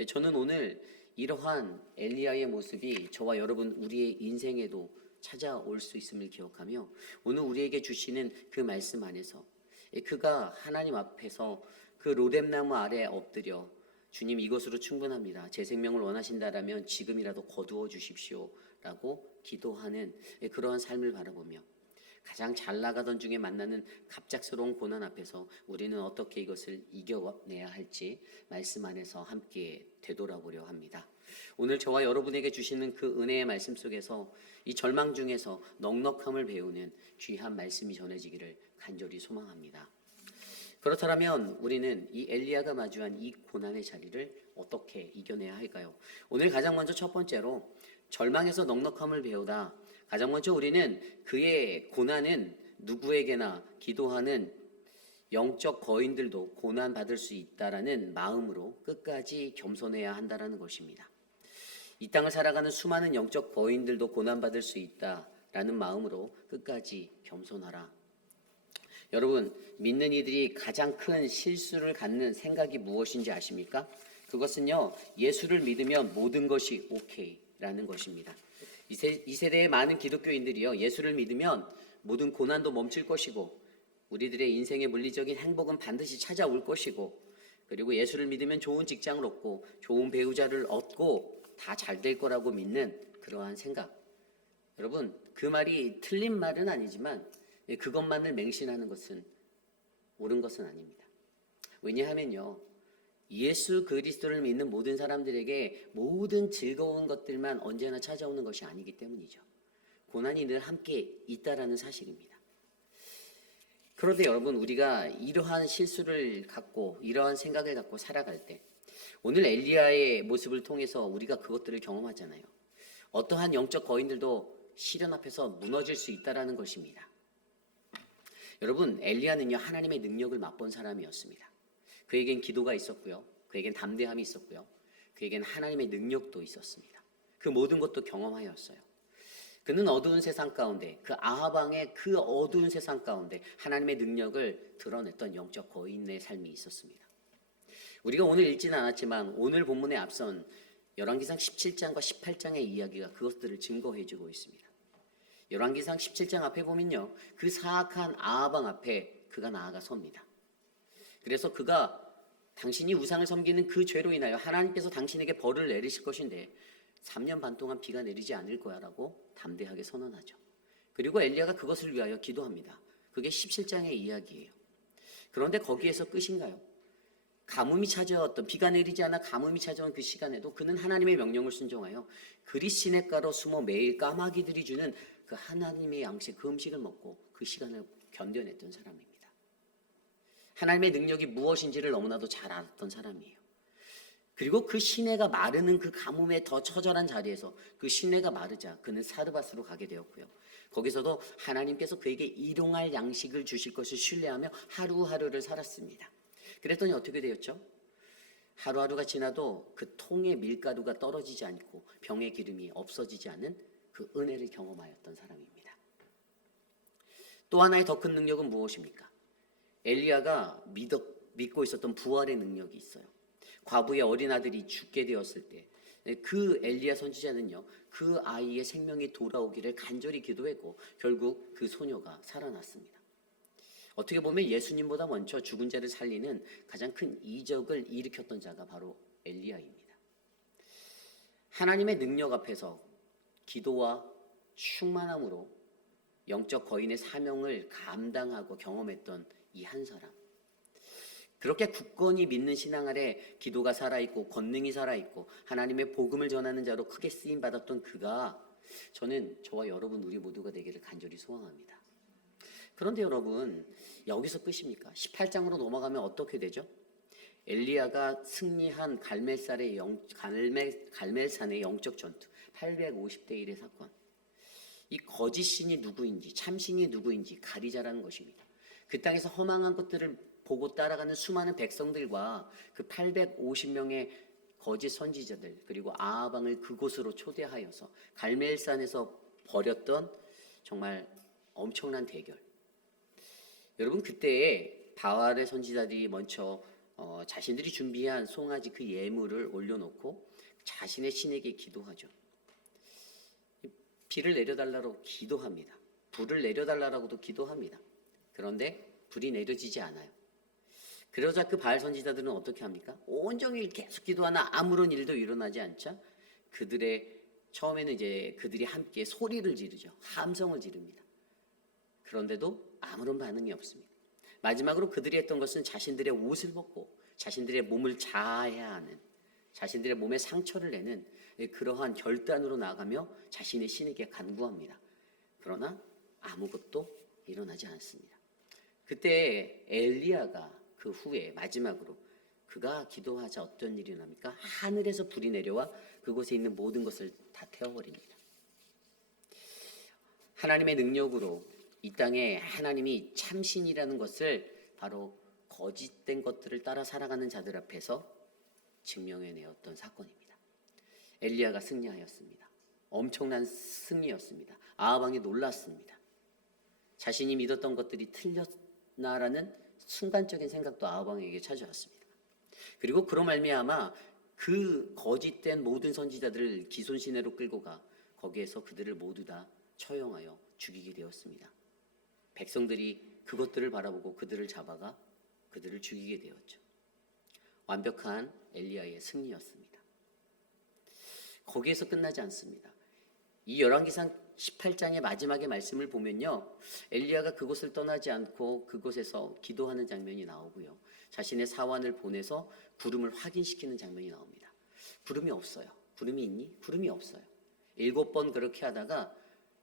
저는 오늘 이러한 엘리야의 모습이 저와 여러분 우리의 인생에도 찾아올 수 있음을 기억하며, 오늘 우리에게 주시는 그 말씀 안에서 그가 하나님 앞에서 그 로뎀나무 아래 엎드려 주님, 이것으로 충분합니다, 제 생명을 원하신다라면 지금이라도 거두어 주십시오 라고 기도하는 그러한 삶을 바라보며, 가장 잘 나가던 중에 만나는 갑작스러운 고난 앞에서 우리는 어떻게 이것을 이겨내야 할지 말씀 안에서 함께 되돌아보려 합니다. 오늘 저와 여러분에게 주시는 그 은혜의 말씀 속에서 이 절망 중에서 넉넉함을 배우는 귀한 말씀이 전해지기를 간절히 소망합니다. 그렇다면 우리는 이 엘리야가 마주한 이 고난의 자리를 어떻게 이겨내야 할까요? 오늘 가장 먼저 첫 번째로 절망에서 넉넉함을 배우다. 가장 먼저 우리는 그의 고난은 누구에게나 기도하는 영적 거인들도 고난받을 수 있다라는 마음으로 끝까지 겸손해야 한다라는 것입니다. 이 땅을 살아가는 수많은 영적 거인들도 고난받을 수 있다라는 마음으로 끝까지 겸손하라. 여러분, 믿는 이들이 가장 큰 실수를 갖는 생각이 무엇인지 아십니까? 그것은요, 예수를 믿으면 모든 것이 오케이라는 것입니다. 이 세대의 많은 기독교인들이요, 예수를 믿으면 모든 고난도 멈출 것이고 우리들의 인생의 물리적인 행복은 반드시 찾아올 것이고, 그리고 예수를 믿으면 좋은 직장을 얻고 좋은 배우자를 얻고 다 잘 될 거라고 믿는 그러한 생각. 여러분, 그 말이 틀린 말은 아니지만 그것만을 맹신하는 것은 옳은 것은 아닙니다. 왜냐하면요, 예수 그리스도를 믿는 모든 사람들에게 모든 즐거운 것들만 언제나 찾아오는 것이 아니기 때문이죠. 고난이 늘 함께 있다라는 사실입니다. 그런데 여러분, 우리가 이러한 실수를 갖고 이러한 생각을 갖고 살아갈 때 오늘 엘리야의 모습을 통해서 우리가 그것들을 경험하잖아요. 어떠한 영적 거인들도 시련 앞에서 무너질 수 있다라는 것입니다. 여러분, 엘리야는요, 하나님의 능력을 맛본 사람이었습니다. 그에겐 기도가 있었고요, 그에겐 담대함이 있었고요, 그에겐 하나님의 능력도 있었습니다. 그 모든 것도 경험하였어요. 그는 어두운 세상 가운데, 그 아합 왕의 그 어두운 세상 가운데 하나님의 능력을 드러냈던 영적 거인의 삶이 있었습니다. 우리가 오늘 읽지는 않았지만 오늘 본문에 앞선 열왕기상 17장과 18장의 이야기가 그것들을 증거해주고 있습니다. 열왕기상 17장 앞에 보면요, 그 사악한 아합 왕 앞에 그가 나아가 섭니다. 그래서 그가 당신이 우상을 섬기는 그 죄로 인하여 하나님께서 당신에게 벌을 내리실 것인데 3년 반 동안 비가 내리지 않을 거야 라고 담대하게 선언하죠. 그리고 엘리야가 그것을 위하여 기도합니다. 그게 17장의 이야기예요. 그런데 거기에서 끝인가요? 가뭄이 찾아왔던, 비가 내리지 않아 가뭄이 찾아온 그 시간에도 그는 하나님의 명령을 순종하여 그리 시냇가로 숨어 매일 까마귀들이 주는 그 하나님의 양식, 그 음식을 먹고 그 시간을 견뎌냈던 사람입니다. 하나님의 능력이 무엇인지를 너무나도 잘 알았던 사람이에요. 그리고 그 시내가 마르는 그 가뭄에 더 처절한 자리에서 그 시내가 마르자 그는 사르밧으로 가게 되었고요. 거기서도 하나님께서 그에게 일용할 양식을 주실 것을 신뢰하며 하루하루를 살았습니다. 그랬더니 어떻게 되었죠? 하루하루가 지나도 그 통의 밀가루가 떨어지지 않고 병의 기름이 없어지지 않은 그 은혜를 경험하였던 사람입니다. 또 하나의 더 큰 능력은 무엇입니까? 엘리야가 믿고 있었던 부활의 능력이 있어요. 과부의 어린 아들이 죽게 되었을 때 그 엘리야 선지자는요, 그 아이의 생명이 돌아오기를 간절히 기도했고 결국 그 소녀가 살아났습니다. 어떻게 보면 예수님보다 먼저 죽은 자를 살리는 가장 큰 이적을 일으켰던 자가 바로 엘리야입니다. 하나님의 능력 앞에서 기도와 충만함으로 영적 거인의 사명을 감당하고 경험했던 이 한 사람, 그렇게 굳건히 믿는 신앙 아래 기도가 살아있고 권능이 살아있고 하나님의 복음을 전하는 자로 크게 쓰임받았던 그가, 저는 저와 여러분 우리 모두가 되기를 간절히 소망합니다. 그런데 여러분, 여기서 끝입니까? 18장으로 넘어가면 어떻게 되죠? 엘리야가 승리한 갈멜산의 영적 전투, 850대 1의 사건. 이 거짓 신이 누구인지 참신이 누구인지 가리자라는 것입니다. 그 땅에서 허망한 것들을 보고 따라가는 수많은 백성들과 그 850명의 거짓 선지자들, 그리고 아합 왕을 그곳으로 초대하여서 갈멜산에서 벌였던 정말 엄청난 대결. 여러분, 그때에 바알의 선지자들이 먼저 자신들이 준비한 송아지 그 예물을 올려놓고 자신의 신에게 기도하죠. 비를 내려달라고 기도합니다. 불을 내려달라고도 기도합니다. 그런데 불이 내려지지 않아요. 그러자 그 바알 선지자들은 어떻게 합니까? 온종일 계속 기도하나 아무런 일도 일어나지 않자 처음에는 이제 그들이 함께 소리를 지르죠. 함성을 지릅니다. 그런데도 아무런 반응이 없습니다. 마지막으로 그들이 했던 것은 자신들의 옷을 벗고 자신들의 몸을 자아야 하는, 자신들의 몸에 상처를 내는 그러한 결단으로 나아가며 자신의 신에게 간구합니다. 그러나 아무것도 일어나지 않습니다. 그때 엘리야가 그 후에 마지막으로 그가 기도하자 어떤 일이 일어납니까? 하늘에서 불이 내려와 그곳에 있는 모든 것을 다 태워버립니다. 하나님의 능력으로 이 땅에 하나님이 참신이라는 것을 바로 거짓된 것들을 따라 살아가는 자들 앞에서 증명해내었던 사건입니다. 엘리야가 승리하였습니다. 엄청난 승리였습니다. 아합 왕이 놀랐습니다. 자신이 믿었던 것들이 틀렸나라는 순간적인 생각도 아합 왕에게 찾아왔습니다. 그리고 그로 말미암아 그 거짓된 모든 선지자들을 기손시내로 끌고 가 거기에서 그들을 모두 다 처형하여 죽이게 되었습니다. 백성들이 그것들을 바라보고 그들을 잡아가 그들을 죽이게 되었죠. 완벽한 엘리야의 승리였습니다. 거기에서 끝나지 않습니다. 이 열왕기상 18장의 마지막의 말씀을 보면요, 엘리야가 그곳을 떠나지 않고 그곳에서 기도하는 장면이 나오고요, 자신의 사환을 보내서 구름을 확인시키는 장면이 나옵니다. 구름이 없어요. 구름이 있니? 구름이 없어요. 7번 그렇게 하다가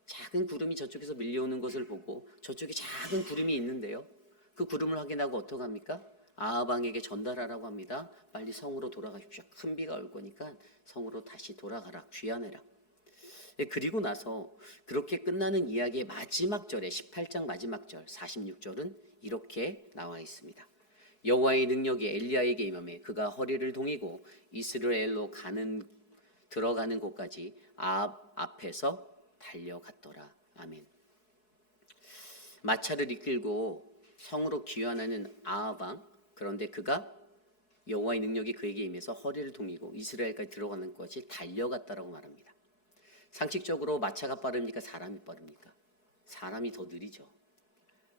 작은 구름이 저쪽에서 밀려오는 것을 보고 저쪽에 작은 구름이 있는데요, 그 구름을 확인하고 어떻게 합니까? 아합 왕에게 전달하라고 합니다. 빨리 성으로 돌아가십시오. 큰 비가 올 거니까 성으로 다시 돌아가라. 귀환해라. 그리고 나서 그렇게 끝나는 이야기의 마지막 절에 18장 마지막 절 46절은 이렇게 나와 있습니다. 여호와의 능력이 엘리야에게 임하매 그가 허리를 동이고 이스라엘로 들어가는 곳까지 아합 앞에서 달려갔더라. 아멘. 마차를 이끌고 성으로 귀환하는 아합 왕, 그런데 그가 여호와의 능력이 그에게 임해서 허리를 동이고 이스라엘까지 들어가는 것이 달려갔다라고 말합니다. 상식적으로 마차가 빠릅니까? 사람이 빠릅니까? 사람이 더 느리죠.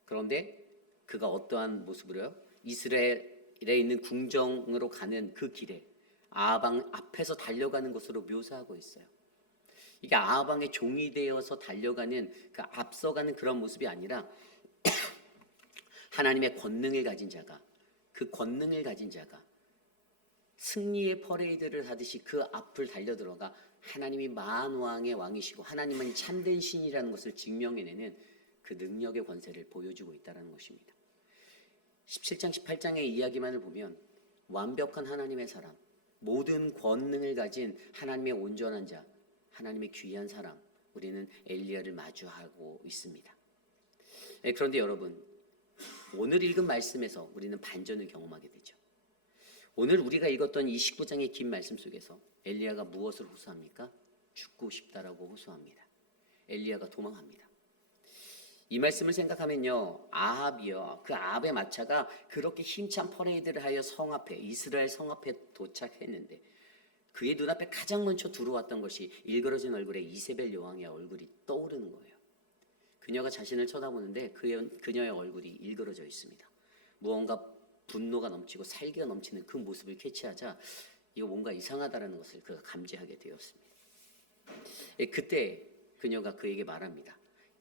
그런데 그가 어떠한 모습으로요? 이스라엘에 있는 궁정으로 가는 그 길에 아합 왕 앞에서 달려가는 것으로 묘사하고 있어요. 이게 아합 왕의 종이 되어서 달려가는 그 앞서가는 그런 모습이 아니라 하나님의 권능을 가진 자가, 그 권능을 가진 자가 승리의 퍼레이드를 하듯이 그 앞을 달려들어가 하나님이 만왕의 왕이시고 하나님은 참된 신이라는 것을 증명해내는 그 능력의 권세를 보여주고 있다는 것입니다. 17장 18장의 이야기만을 보면 완벽한 하나님의 사람, 모든 권능을 가진 하나님의 온전한 자, 하나님의 귀한 사람, 우리는 엘리야를 마주하고 있습니다. 그런데 여러분, 오늘 읽은 말씀에서 우리는 반전을 경험하게 되죠. 오늘 우리가 읽었던 이 19장의 긴 말씀 속에서 엘리야가 무엇을 호소합니까? 죽고 싶다라고 호소합니다. 엘리야가 도망합니다. 이 말씀을 생각하면요, 아합이요, 그 아합의 마차가 그렇게 힘찬 퍼레이드를 하여 성 앞에, 이스라엘 성 앞에 도착했는데 그의 눈앞에 가장 먼저 들어왔던 것이 일그러진 얼굴에 이세벨 여왕의 얼굴이 떠오르는 거예요. 그녀가 자신을 쳐다보는데 그녀의 얼굴이 일그러져 있습니다. 무언가 분노가 넘치고 살기가 넘치는 그 모습을 캐치하자 이거 뭔가 이상하다라는 것을 그가 감지하게 되었습니다. 그때 그녀가 그에게 말합니다.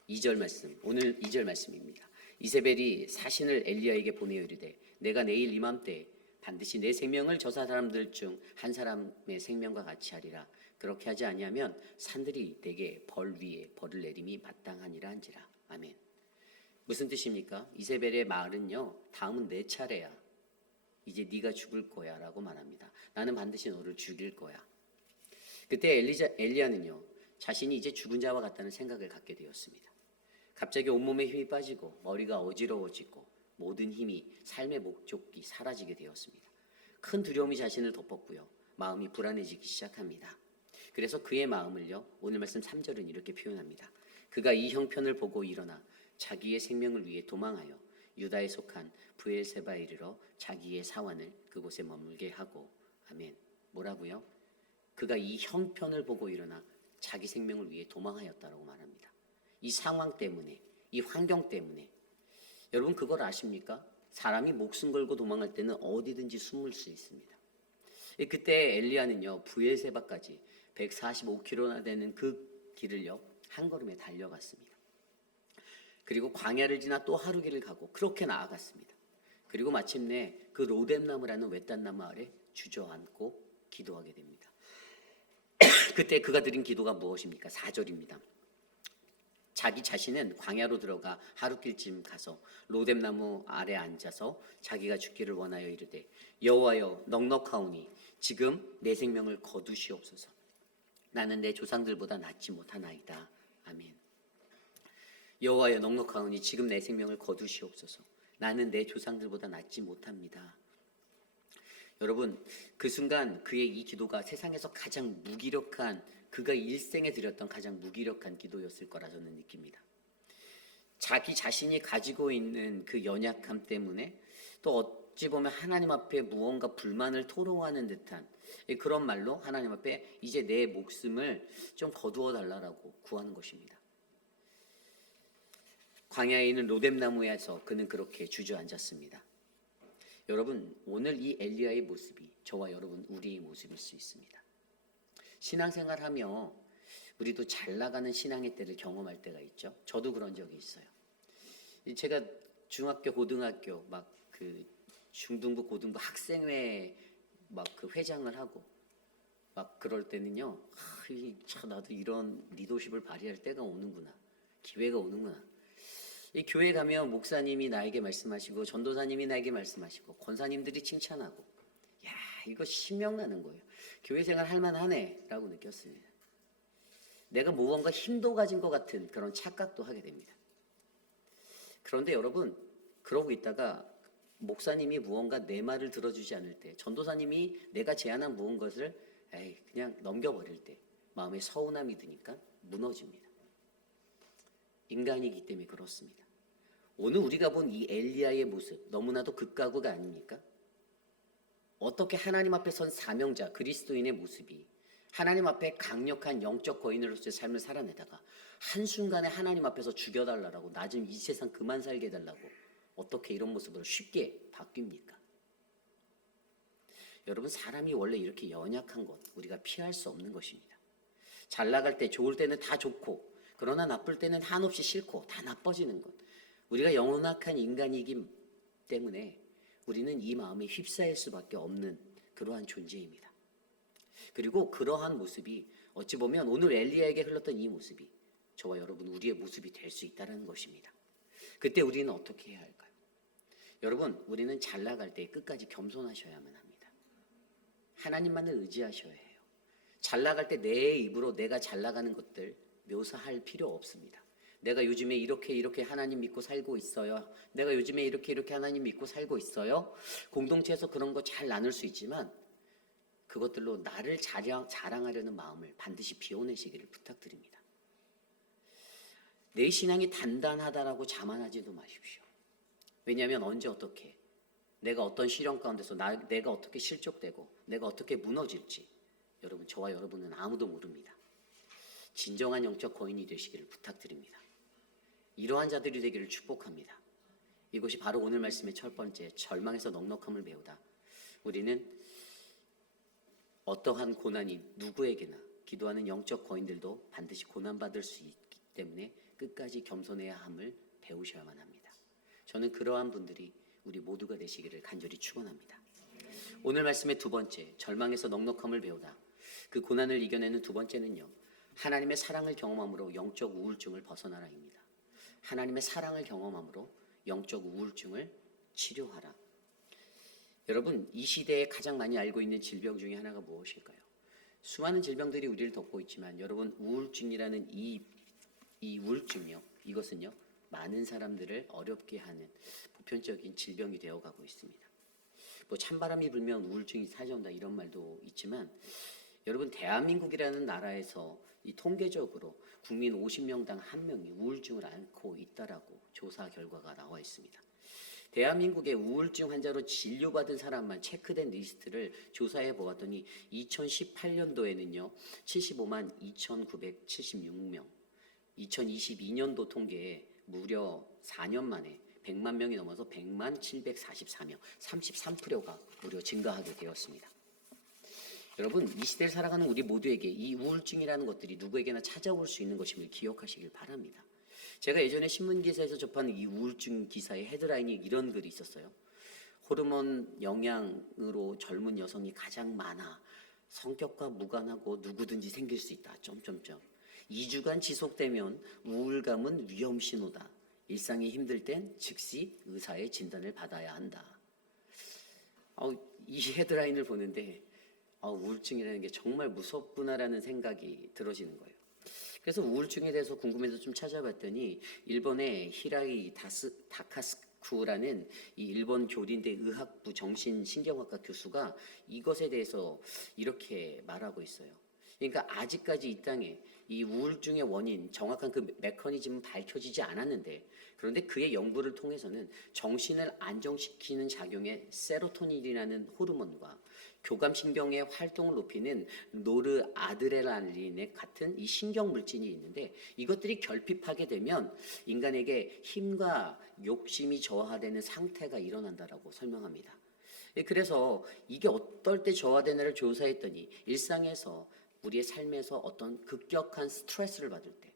2절 말씀, 오늘 2절 말씀입니다. 이세벨이 사신을 엘리야에게 보내어 이르되 내가 내일 이맘때 반드시 내 생명을 저 사람들 중 한 사람의 생명과 같이 하리라. 그렇게 하지 아니하면 산들이 내게 벌 위에 벌을 내림이 마땅하니라 한지라. 아멘. 무슨 뜻입니까? 이세벨의 말은요, 다음은 내 차례야. 이제 네가 죽을 거야 라고 말합니다. 나는 반드시 너를 죽일 거야. 그때 엘리야는요, 자신이 이제 죽은 자와 같다는 생각을 갖게 되었습니다. 갑자기 온몸에 힘이 빠지고 머리가 어지러워지고 모든 힘이 삶의 목적이 사라지게 되었습니다. 큰 두려움이 자신을 덮었고요, 마음이 불안해지기 시작합니다. 그래서 그의 마음을요, 오늘 말씀 3절은 이렇게 표현합니다. 그가 이 형편을 보고 일어나 자기의 생명을 위해 도망하여 유다에 속한 브엘세바에 이르러 자기의 사환을 그곳에 머물게 하고. 아멘. 뭐라고요? 그가 이 형편을 보고 일어나 자기 생명을 위해 도망하였다라고 말합니다. 이 상황 때문에, 이 환경 때문에. 여러분 그걸 아십니까? 사람이 목숨 걸고 도망할 때는 어디든지 숨을 수 있습니다. 그때 엘리야는요, 브엘세바까지 145km나 되는 그 길을요, 한 걸음에 달려갔습니다. 그리고 광야를 지나 또 하루 길을 가고 그렇게 나아갔습니다. 그리고 마침내 그 로뎀나무라는 외딴나무 아래 주저앉고 기도하게 됩니다. 그때 그가 드린 기도가 무엇입니까? 4절입니다. 자기 자신은 광야로 들어가 하루길쯤 가서 로뎀나무 아래 앉아서 자기가 죽기를 원하여 이르되 여호와여 넉넉하오니 지금 내 생명을 거두시옵소서. 나는 내 조상들보다 낫지 못하나이다. 아멘. 여호와여 넉넉하오니 지금 내 생명을 거두시옵소서. 나는 내 조상들보다 낫지 못합니다. 여러분 그 순간 그의 이 기도가 세상에서 가장 무기력한, 그가 일생에 드렸던 가장 무기력한 기도였을 거라 저는 느낍니다. 자기 자신이 가지고 있는 그 연약함 때문에 또 어찌 보면 하나님 앞에 무언가 불만을 토로하는 듯한 그런 말로 하나님 앞에 이제 내 목숨을 좀 거두어 달라고 구하는 것입니다. 광야에 있는 로뎀나무에서 그는 그렇게 주저앉았습니다. 여러분 오늘 이 엘리야의 모습이 저와 여러분 우리의 모습일 수 있습니다. 신앙생활하며 우리도 잘 나가는 신앙의 때를 경험할 때가 있죠. 저도 그런 적이 있어요. 제가 중학교, 고등학교 막 그 중등부, 고등부 학생회 막 그 회장을 하고 막 그럴 때는요, 참 나도 이런 리더십을 발휘할 때가 오는구나, 기회가 오는구나. 이 교회 가면 목사님이 나에게 말씀하시고 전도사님이 나에게 말씀하시고 권사님들이 칭찬하고, 야, 이거 신명나는 거예요. 교회 생활 할만하네라고 느꼈습니다. 내가 무언가 힘도 가진 것 같은 그런 착각도 하게 됩니다. 그런데 여러분, 그러고 있다가 목사님이 무언가 내 말을 들어주지 않을 때, 전도사님이 내가 제안한 무언가를 그냥 넘겨버릴 때 마음에 서운함이 드니까 무너집니다. 인간이기 때문에 그렇습니다. 오늘 우리가 본 이 엘리야의 모습, 너무나도 극과 극 아닙니까? 어떻게 하나님 앞에 선 사명자 그리스도인의 모습이 하나님 앞에 강력한 영적 거인으로서의 삶을 살아내다가 한순간에 하나님 앞에서 죽여달라고, 나 좀 이 세상 그만 살게 해달라고 어떻게 이런 모습으로 쉽게 바뀝니까? 여러분, 사람이 원래 이렇게 연약한 것 우리가 피할 수 없는 것입니다. 잘 나갈 때, 좋을 때는 다 좋고, 그러나 나쁠 때는 한없이 싫고 다 나빠지는 것, 우리가 영원한 인간이기 때문에 우리는 이 마음에 휩싸일 수밖에 없는 그러한 존재입니다. 그리고 그러한 모습이 어찌 보면 오늘 엘리야에게 흘렀던 이 모습이 저와 여러분 우리의 모습이 될 수 있다는 것입니다. 그때 우리는 어떻게 해야 할까요? 여러분, 우리는 잘 나갈 때 끝까지 겸손하셔야만 합니다. 하나님만을 의지하셔야 해요. 잘 나갈 때 내 입으로 내가 잘 나가는 것들 묘사할 필요 없습니다. 내가 요즘에 이렇게 하나님 믿고 살고 있어요. 내가 요즘에 이렇게 하나님 믿고 살고 있어요. 공동체에서 그런 거 잘 나눌 수 있지만 그것들로 나를 자랑하려는 마음을 반드시 비워내시기를 부탁드립니다. 내 신앙이 단단하다라고 자만하지도 마십시오. 왜냐하면 언제 어떻게 내가 어떤 시련 가운데서 내가 어떻게 실족되고 내가 어떻게 무너질지 여러분, 저와 여러분은 아무도 모릅니다. 진정한 영적 거인이 되시기를 부탁드립니다. 이러한 자들이 되기를 축복합니다. 이것이 바로 오늘 말씀의 첫 번째, 절망에서 넉넉함을 배우다. 우리는 어떠한 고난이 누구에게나, 기도하는 영적 거인들도 반드시 고난받을 수 있기 때문에 끝까지 겸손해야 함을 배우셔야만 합니다. 저는 그러한 분들이 우리 모두가 되시기를 간절히 축원합니다. 오늘 말씀의 두 번째, 절망에서 넉넉함을 배우다. 그 고난을 이겨내는 두 번째는요, 하나님의 사랑을 경험함으로 영적 우울증을 벗어나라입니다. 하나님의 사랑을 경험함으로 영적 우울증을 치료하라. 여러분, 이 시대에 가장 많이 알고 있는 질병 중에 하나가 무엇일까요? 수많은 질병들이 우리를 덮고 있지만 여러분, 우울증이라는 이 우울증요, 이것은요 많은 사람들을 어렵게 하는 보편적인 질병이 되어가고 있습니다. 뭐 찬바람이 불면 우울증이 찾아온다 이런 말도 있지만 여러분, 대한민국이라는 나라에서 이 통계적으로 국민 50명당 1명이 우울증을 앓고 있다라고 조사 결과가 나와 있습니다. 대한민국의 우울증 환자로 진료받은 사람만 체크된 리스트를 조사해 보았더니 2018년도에는요 75만 2,976명, 2022년도 통계에 무려 4년 만에 100만 명이 넘어서 100만 744명, 33%가 무려 증가하게 되었습니다. 여러분, 이 시대를 살아가는 우리 모두에게 이 우울증이라는 것들이 누구에게나 찾아올 수 있는 것임을 기억하시길 바랍니다. 제가 예전에 신문기사에서 접한 이 우울증 기사의 헤드라인이 이런 글이 있었어요. 호르몬 영향으로 젊은 여성이 가장 많아. 성격과 무관하고 누구든지 생길 수 있다. 2주간 지속되면 우울감은 위험 신호다. 일상이 힘들 땐 즉시 의사의 진단을 받아야 한다. 이 헤드라인을 보는데 우울증이라는 게 정말 무섭구나라는 생각이 들어지는 거예요. 그래서 우울증에 대해서 궁금해서 좀 찾아봤더니 일본의 히라이 다카스쿠라는 이 일본 교린대 의학부 정신신경학과 교수가 이것에 대해서 이렇게 말하고 있어요. 그러니까 아직까지 이 땅에 이 우울증의 원인, 정확한 그 메커니즘은 밝혀지지 않았는데, 그런데 그의 연구를 통해서는 정신을 안정시키는 작용의 세로토닌이라는 호르몬과 교감신경의 활동을 높이는 노르아드레날린 같은 이 신경 물질이 있는데 이것들이 결핍하게 되면 인간에게 힘과 욕심이 저하되는 상태가 일어난다라고 설명합니다. 그래서 이게 어떨 때 저하되나를 조사했더니 일상에서 우리의 삶에서 어떤 급격한 스트레스를 받을 때,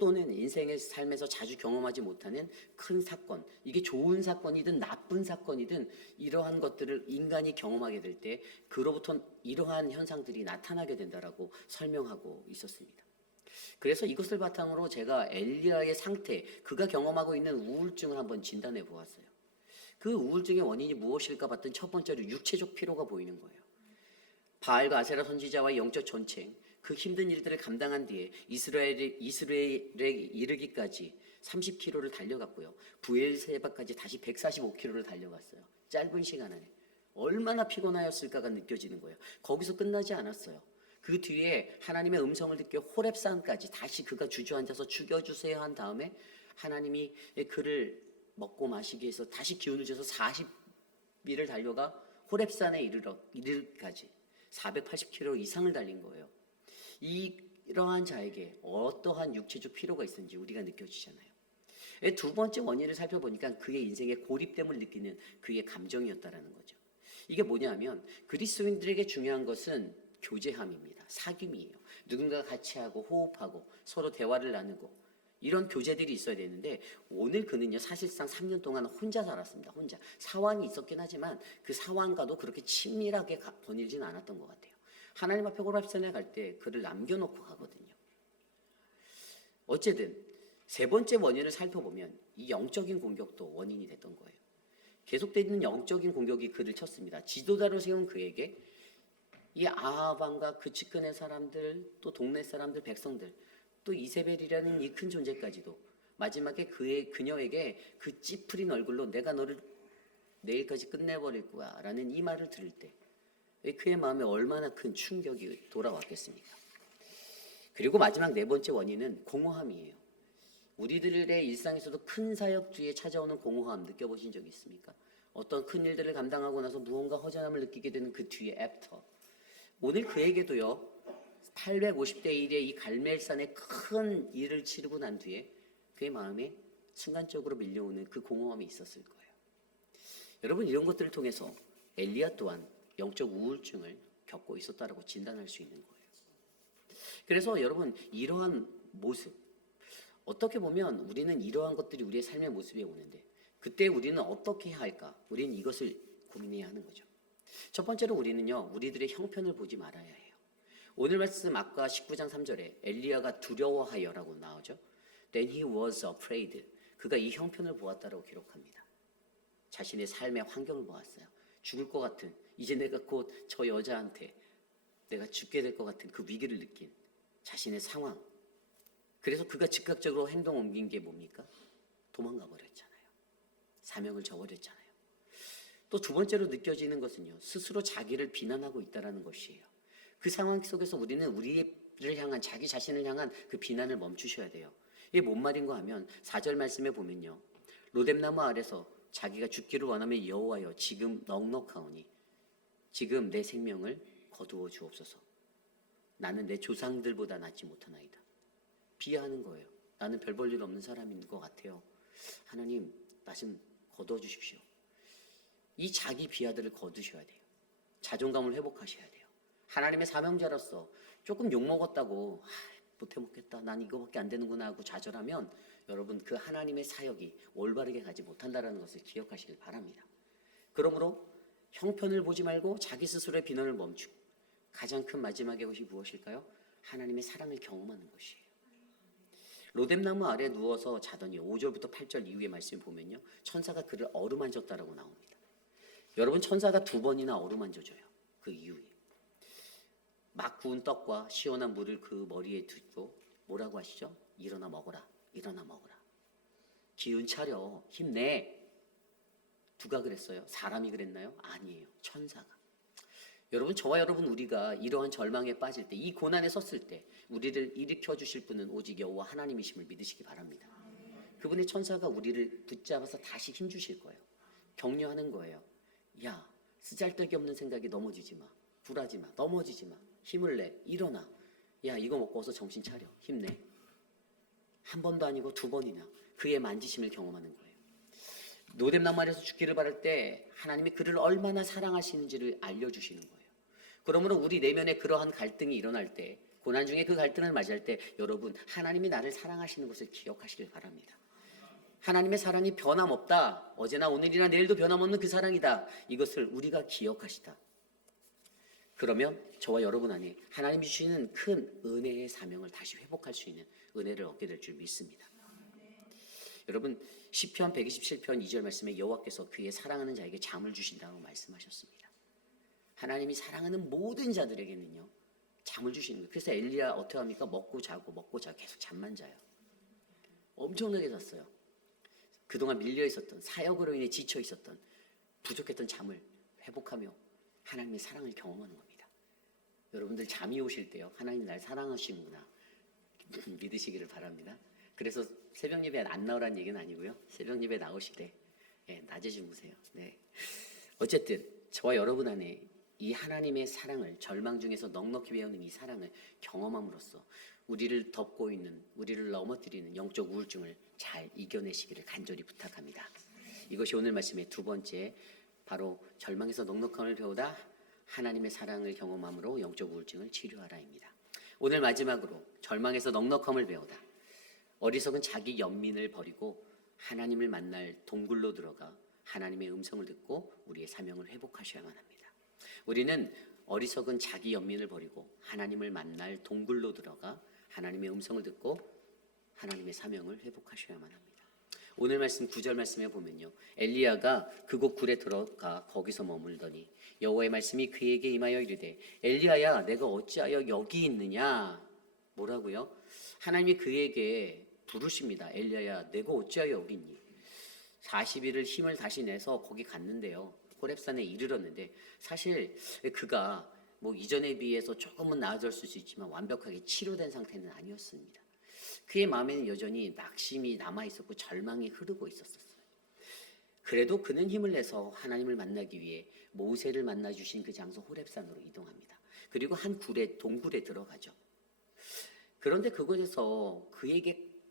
또는 인생의 삶에서 자주 경험하지 못하는 큰 사건, 이게 좋은 사건이든 나쁜 사건이든 이러한 것들을 인간이 경험하게 될 때 그로부터 이러한 현상들이 나타나게 된다라고 설명하고 있었습니다. 그래서 이것을 바탕으로 제가 엘리야의 상태, 그가 경험하고 있는 우울증을 한번 진단해 보았어요. 그 우울증의 원인이 무엇일까 봤더니 첫 번째로 육체적 피로가 보이는 거예요. 바알과 아세라 선지자와의 영적 전쟁, 그 힘든 일들을 감당한 뒤에 이스라엘에 이르기까지 30km를 달려갔고요. 부엘세바까지 다시 145km를 달려갔어요. 짧은 시간 안에. 얼마나 피곤하였을까가 느껴지는 거예요. 거기서 끝나지 않았어요. 그 뒤에 하나님의 음성을 듣고 호렙산까지 다시 그가 주저앉아서 죽여주세요 한 다음에 하나님이 그를 먹고 마시기 위해서 다시 기운을 줘서 40일을 달려가 호렙산에 이르기까지 480km 이상을 달린 거예요. 이러한 자에게 어떠한 육체적 피로가 있었는지 우리가 느껴지잖아요. 두 번째 원인을 살펴보니까 그의 인생의 고립됨을 느끼는 그의 감정이었다라는 거죠. 이게 뭐냐면 그리스도인들에게 중요한 것은 교제함입니다. 사귐이에요. 누군가 같이 하고 호흡하고 서로 대화를 나누고 이런 교제들이 있어야 되는데 오늘 그는요 사실상 3년 동안 혼자 살았습니다. 혼자. 사환이 있었긴 하지만 그 사환과도 그렇게 친밀하게 거닐지는 않았던 것 같아요. 하나님 앞에 호렙산에 갈 때 그를 남겨놓고 가거든요. 어쨌든 세 번째 원인을 살펴보면 이 영적인 공격도 원인이 됐던 거예요. 계속되는 영적인 공격이 그를 쳤습니다. 지도자로 세운 그에게 이 아합 왕과 그 측근의 사람들, 또 동네 사람들, 백성들, 또 이세벨이라는 이 큰 존재까지도 마지막에 그녀에게 그 찌푸린 얼굴로 내가 너를 내일까지 끝내버릴 거야 라는 이 말을 들을 때 그의 마음에 얼마나 큰 충격이 돌아왔겠습니까? 그리고 마지막 네 번째 원인은 공허함이에요. 우리들의 일상에서도 큰 사역 뒤에 찾아오는 공허함 느껴보신 적 있습니까? 어떤 큰 일들을 감당하고 나서 무언가 허전함을 느끼게 되는 그 뒤에 애프터. 오늘 그에게도요 850대 1의 이 갈멜산의 큰 일을 치르고 난 뒤에 그의 마음에 순간적으로 밀려오는 그 공허함이 있었을 거예요. 여러분 이런 것들을 통해서 엘리야 또한 영적 우울증을 겪고 있었다라고 진단할 수 있는 거예요. 그래서 여러분 이러한 모습 어떻게 보면 우리는 이러한 것들이 우리의 삶의 모습에 오는데 그때 우리는 어떻게 해야 할까? 우리는 이것을 고민해야 하는 거죠. 첫 번째로 우리는요 우리들의 형편을 보지 말아야 해요. 오늘 말씀 아까 19장 3절에 엘리야가 두려워하여라고 나오죠. Then he was afraid. 그가 이 형편을 보았다라고 기록합니다. 자신의 삶의 환경을 보았어요. 죽을 것 같은 이제 내가 곧 저 여자한테 내가 죽게 될 것 같은 그 위기를 느낀 자신의 상황. 그래서 그가 즉각적으로 행동 옮긴 게 뭡니까? 도망가 버렸잖아요. 사명을 저버렸잖아요. 또 두 번째로 느껴지는 것은요. 스스로 자기를 비난하고 있다는 것이에요. 그 상황 속에서 우리는 우리를 향한 자기 자신을 향한 그 비난을 멈추셔야 돼요. 이게 뭔 말인가 하면 4절 말씀에 보면요. 로뎀나무 아래서 자기가 죽기를 원하면 여호와여 지금 넉넉하오니 지금 내 생명을 거두어 주옵소서. 나는 내 조상들보다 낫지 못하나이다. 비하하는 거예요. 나는 별 볼 일 없는 사람인 것 같아요. 하나님 나 좀 거두어 주십시오. 이 자기 비하들을 거두셔야 돼요. 자존감을 회복하셔야 돼요. 하나님의 사명자로서 조금 욕먹었다고 못해 먹겠다. 난 이거밖에 안 되는구나 하고 좌절하면 여러분 그 하나님의 사역이 올바르게 가지 못한다는 것을 기억하시길 바랍니다. 그러므로 형편을 보지 말고 자기 스스로의 비난을 멈추고 가장 큰 마지막의 것이 무엇일까요? 하나님의 사랑을 경험하는 것이에요. 로뎀나무 아래 누워서 자더니 5절부터 8절 이후의 말씀을 보면요. 천사가 그를 어루만졌다라고 나옵니다. 여러분 천사가 2번이나 어루만져줘요. 그 이후에. 막 구운 떡과 시원한 물을 그 머리에 두고 뭐라고 하시죠? 일어나 먹어라. 일어나 먹어라. 기운 차려. 힘내. 누가 그랬어요? 사람이 그랬나요? 아니에요. 천사가. 여러분 저와 여러분 우리가 이러한 절망에 빠질 때 이 고난에 섰을 때 우리를 일으켜 주실 분은 오직 여호와 하나님이심을 믿으시기 바랍니다. 그분의 천사가 우리를 붙잡아서 다시 힘 주실 거예요. 격려하는 거예요. 야 쓰잘데기 없는 생각에 넘어지지 마. 굴하지 마. 넘어지지 마. 힘을 내. 일어나. 야 이거 먹고 어서 정신 차려. 힘내. 한 번도 아니고 2번이나 그의 만지심을 경험하는 거예요. 로뎀나무 아래서 죽기를 바랄 때 하나님이 그를 얼마나 사랑하시는지를 알려주시는 거예요. 그러므로 우리 내면에 그러한 갈등이 일어날 때, 고난 중에 그 갈등을 맞이할 때 여러분 하나님이 나를 사랑하시는 것을 기억하시길 바랍니다. 하나님의 사랑이 변함없다. 어제나 오늘이나 내일도 변함없는 그 사랑이다. 이것을 우리가 기억하시다. 그러면 저와 여러분 안에 하나님이 주시는 큰 은혜의 사명을 다시 회복할 수 있는 은혜를 얻게 될 줄 믿습니다. 여러분 시편 127편 2절 말씀에 여호와께서 그의 사랑하는 자에게 잠을 주신다고 말씀하셨습니다. 하나님이 사랑하는 모든 자들에게는요 잠을 주시는 거예요. 그래서 엘리야 어떻게 합니까? 먹고 자고 계속 잠만 자요. 엄청나게 잤어요. 그동안 밀려 있었던 사역으로 인해 지쳐 있었던 부족했던 잠을 회복하며 하나님의 사랑을 경험하는 겁니다. 여러분들 잠이 오실 때요 하나님 날 사랑하시는구나 믿으시기를 바랍니다. 그래서 새벽 예배 안 나오라는 얘기는 아니고요. 새벽 예배 나오시되 낮에 주무세요. 네. 어쨌든 저와 여러분 안에 이 하나님의 사랑을 절망 중에서 넉넉히 배우는 이 사랑을 경험함으로써 우리를 덮고 있는 우리를 넘어뜨리는 영적 우울증을 잘 이겨내시기를 간절히 부탁합니다. 이것이 오늘 말씀의 두 번째 바로 절망에서 넉넉함을 배우다 하나님의 사랑을 경험함으로 영적 우울증을 치료하라입니다. 오늘 마지막으로 절망에서 넉넉함을 배우다 어리석은 자기 연민을 버리고 하나님을 만날 동굴로 들어가 하나님의 음성을 듣고 우리의 사명을 회복하셔야만 합니다. 우리는 어리석은 자기 연민을 버리고 하나님을 만날 동굴로 들어가 하나님의 음성을 듣고 하나님의 사명을 회복하셔야만 합니다. 오늘 말씀 9절 말씀에 보면요 엘리야가 그곳 굴에 들어가 거기서 머물더니 여호와의 말씀이 그에게 임하여 이르되 엘리야야 내가 어찌하여 여기 있느냐. 뭐라고요? 하나님이 그에게 부르십니다. 엘리야야 내가 어찌하여 여기 있니. 40일을 힘을 다시 내서 거기 갔는데요 호렙산에 이르렀는데 사실 그가 뭐 이전에 비해서 조금은 나아졌을 수 있지만 완벽하게 치료된 상태는 아니었습니다. 그의 마음에는 여전히 낙심이 남아있었고 절망이 흐르고 있었어요. 그래도 그는 힘을 내서 하나님을 만나기 위해 모세를 만나주신 그 장소 호렙산으로 이동합니다. 그리고 한 동굴에 들어가죠. 그런데 그곳에서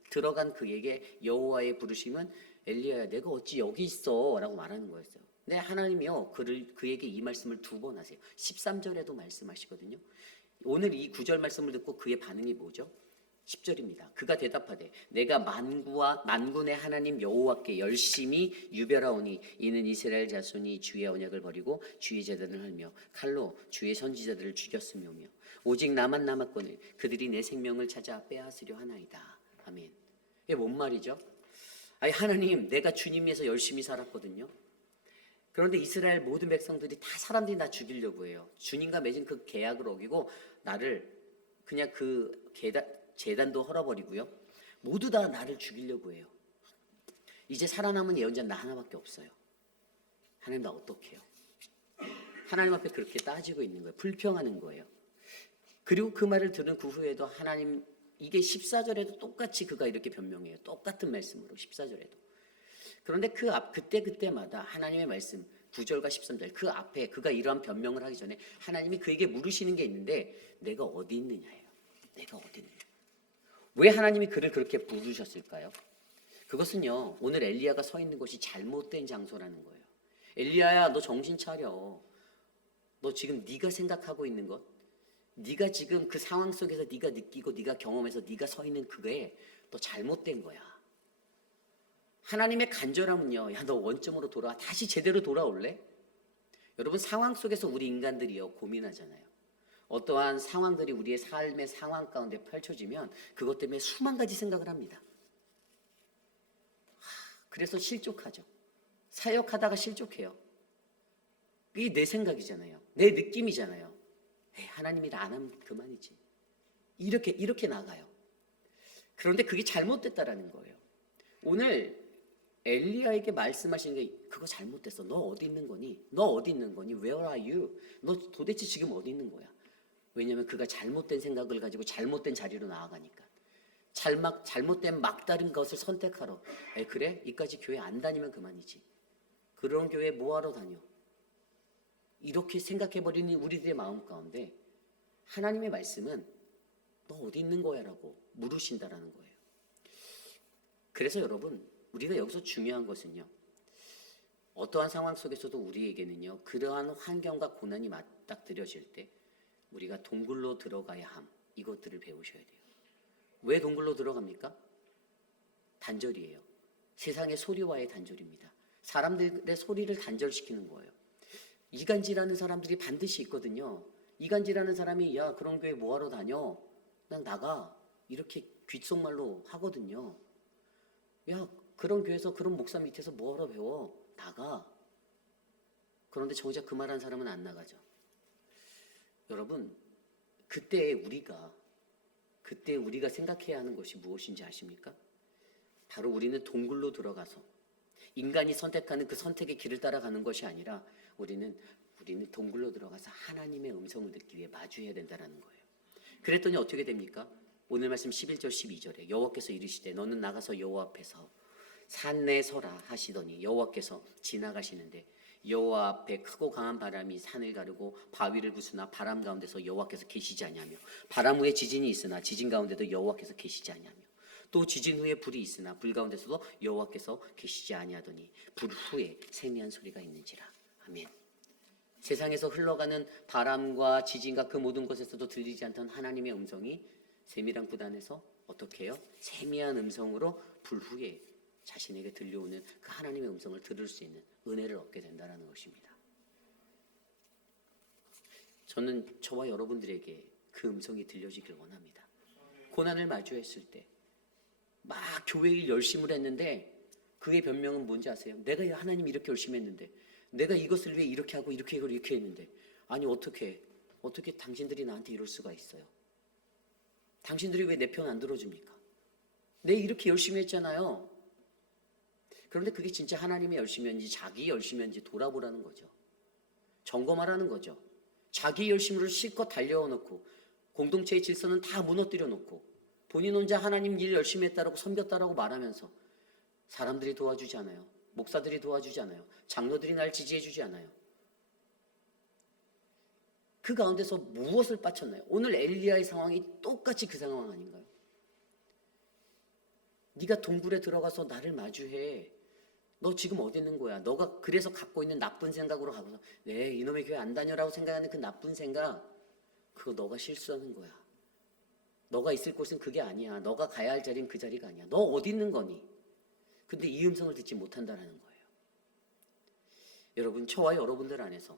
들어간 그에게 여호와의 부르심은 엘리야야 내가 어찌 여기 있어 라고 말하는 거였어요. 네, 하나님이요 그에게 이 말씀을 2번 하세요. 13절에도 말씀하시거든요. 오늘 이 9절 말씀을 듣고 그의 반응이 뭐죠? 10절입니다. 그가 대답하되 내가 만군의 하나님 여호와께 열심히 유별하오니 이는 이스라엘 자손이 주의 언약을 버리고 주의 제단을 헐며 칼로 주의 선지자들을 죽였으며며 오직 나만 남았거늘 그들이 내 생명을 찾아 빼앗으려 하나이다. 아멘. 이게 뭔 말이죠? 아니 하나님 내가 주님 위해서 열심히 살았거든요. 그런데 이스라엘 모든 백성들이 다 사람들이 나 죽이려고 해요. 주님과 맺은 그 계약을 어기고 나를 그냥 그 제단도 헐어버리고요. 모두 다 나를 죽이려고 해요. 이제 살아남은 예언자는 나 하나밖에 없어요. 하나님 나 어떡해요? 하나님 앞에 그렇게 따지고 있는 거예요. 불평하는 거예요. 그리고 그 말을 들은 그 후에도 하나님 이게 14절에도 똑같이 그가 이렇게 변명해요. 똑같은 말씀으로 14절에도. 그런데 그때마다 하나님의 말씀 9절과 13절 그 앞에 그가 이러한 변명을 하기 전에 하나님이 그에게 물으시는 게 있는데 내가 어디 있느냐예요. 내가 어디 있느냐. 왜 하나님이 그를 그렇게 부르셨을까요? 그것은요 오늘 엘리야가 서 있는 곳이 잘못된 장소라는 거예요. 엘리야야 너 정신 차려. 너 지금 네가 생각하고 있는 것 네가 지금 그 상황 속에서 네가 느끼고 네가 경험해서 네가 서 있는 그게 너 잘못된 거야. 하나님의 간절함은요 야 너 원점으로 돌아와 다시 제대로 돌아올래? 여러분 상황 속에서 우리 인간들이요 고민하잖아요. 어떠한 상황들이 우리의 삶의 상황 가운데 펼쳐지면 그것 때문에 수만 가지 생각을 합니다. 그래서 실족하죠. 사역하다가 실족해요. 이게 내 생각이잖아요. 내 느낌이잖아요. 하나님이 안 하면 그만이지. 이렇게 나가요. 그런데 그게 잘못됐다라는 거예요. 오늘 엘리야에게 말씀하신 게 그거 잘못됐어. 너 어디 있는 거니? 너 어디 있는 거니? Where are you? 너 도대체 지금 어디 있는 거야? 왜냐하면 그가 잘못된 생각을 가지고 잘못된 자리로 나아가니까. 잘못된 막다른 것을 선택하러. 그래? 이까지 교회 안 다니면 그만이지. 그런 교회 뭐하러 다녀? 이렇게 생각해버리는 우리들의 마음 가운데 하나님의 말씀은 너 어디 있는 거야? 라고 물으신다라는 거예요. 그래서 여러분 우리가 여기서 중요한 것은요 어떠한 상황 속에서도 우리에게는요, 그러한 환경과 고난이 맞닥뜨려질 때 우리가 동굴로 들어가야 함, 이것들을 배우셔야 돼요. 왜 동굴로 들어갑니까? 단절이에요. 세상의 소리와의 단절입니다. 사람들의 소리를 단절시키는 거예요. 이간질하는 사람들이 반드시 있거든요. 이간질하는 사람이 야 그런 교회 뭐하러 다녀? 그냥 나가. 이렇게 귓속말로 하거든요. 야 그런 교회에서 그런 목사 밑에서 뭐하러 배워? 나가. 그런데 정작 그 말한 사람은 안 나가죠. 여러분 그때 우리가 생각해야 하는 것이 무엇인지 아십니까? 바로 우리는 동굴로 들어가서 인간이 선택하는 그 선택의 길을 따라가는 것이 아니라 우리는 동굴로 들어가서 하나님의 음성을 듣기 위해 마주해야 된다는 거예요. 그랬더니 어떻게 됩니까? 오늘 말씀 11절 12절에 여호와께서 이르시되 너는 나가서 여호와 앞에서 산내에 서라 하시더니 여호와께서 지나가시는데 여호와 앞에 크고 강한 바람이 산을 가르고 바위를 부수나 바람 가운데서 여호와께서 계시지 아니하며 바람 후에 지진이 있으나 지진 가운데도 여호와께서 계시지 아니하며 또 지진 후에 불이 있으나 불 가운데서도 여호와께서 계시지 아니하더니 불 후에 세미한 소리가 있는지라. 아멘. 세상에서 흘러가는 바람과 지진과 그 모든 것에서도 들리지 않던 하나님의 음성이 세미랑 불 안에서 어떻게 해요? 세미한 음성으로 불 후에 자신에게 들려오는 그 하나님의 음성을 들을 수 있는 은혜를 얻게 된다는 것입니다. 저는 저와 여러분들에게 그 음성이 들려지길 원합니다. 고난을 마주했을 때 막 교회 일 열심을 했는데 그의 변명은 뭔지 아세요? 내가 하나님 이렇게 열심히 했는데 내가 이것을 위해 이렇게 하고 이렇게 했는데 아니 어떻게 당신들이 나한테 이럴 수가 있어요? 당신들이 왜 내 편 안 들어줍니까? 내 이렇게 열심히 했잖아요. 그런데 그게 진짜 하나님의 열심이었는지 자기 열심이었는지 돌아보라는 거죠. 점검하라는 거죠. 자기 열심을 실컷 달려놓고 공동체의 질서는 다 무너뜨려 놓고 본인 혼자 하나님 일 열심히 했다라고 섬겼다라고 말하면서 사람들이 도와주지 않아요. 목사들이 도와주지 않아요. 장로들이 날 지지해주지 않아요. 그 가운데서 무엇을 빠쳤나요? 오늘 엘리야의 상황이 똑같이 그 상황 아닌가요? 네가 동굴에 들어가서 나를 마주해. 너 지금 어디 있는 거야? 너가 그래서 갖고 있는 나쁜 생각으로 가고서 네 이놈의 교회 안 다녀라고 생각하는 그 나쁜 생각 그거 너가 실수하는 거야. 너가 있을 곳은 그게 아니야. 너가 가야 할 자리는 그 자리가 아니야. 너 어디 있는 거니? 근데 이 음성을 듣지 못한다는 거예요. 여러분 저와 여러분들 안에서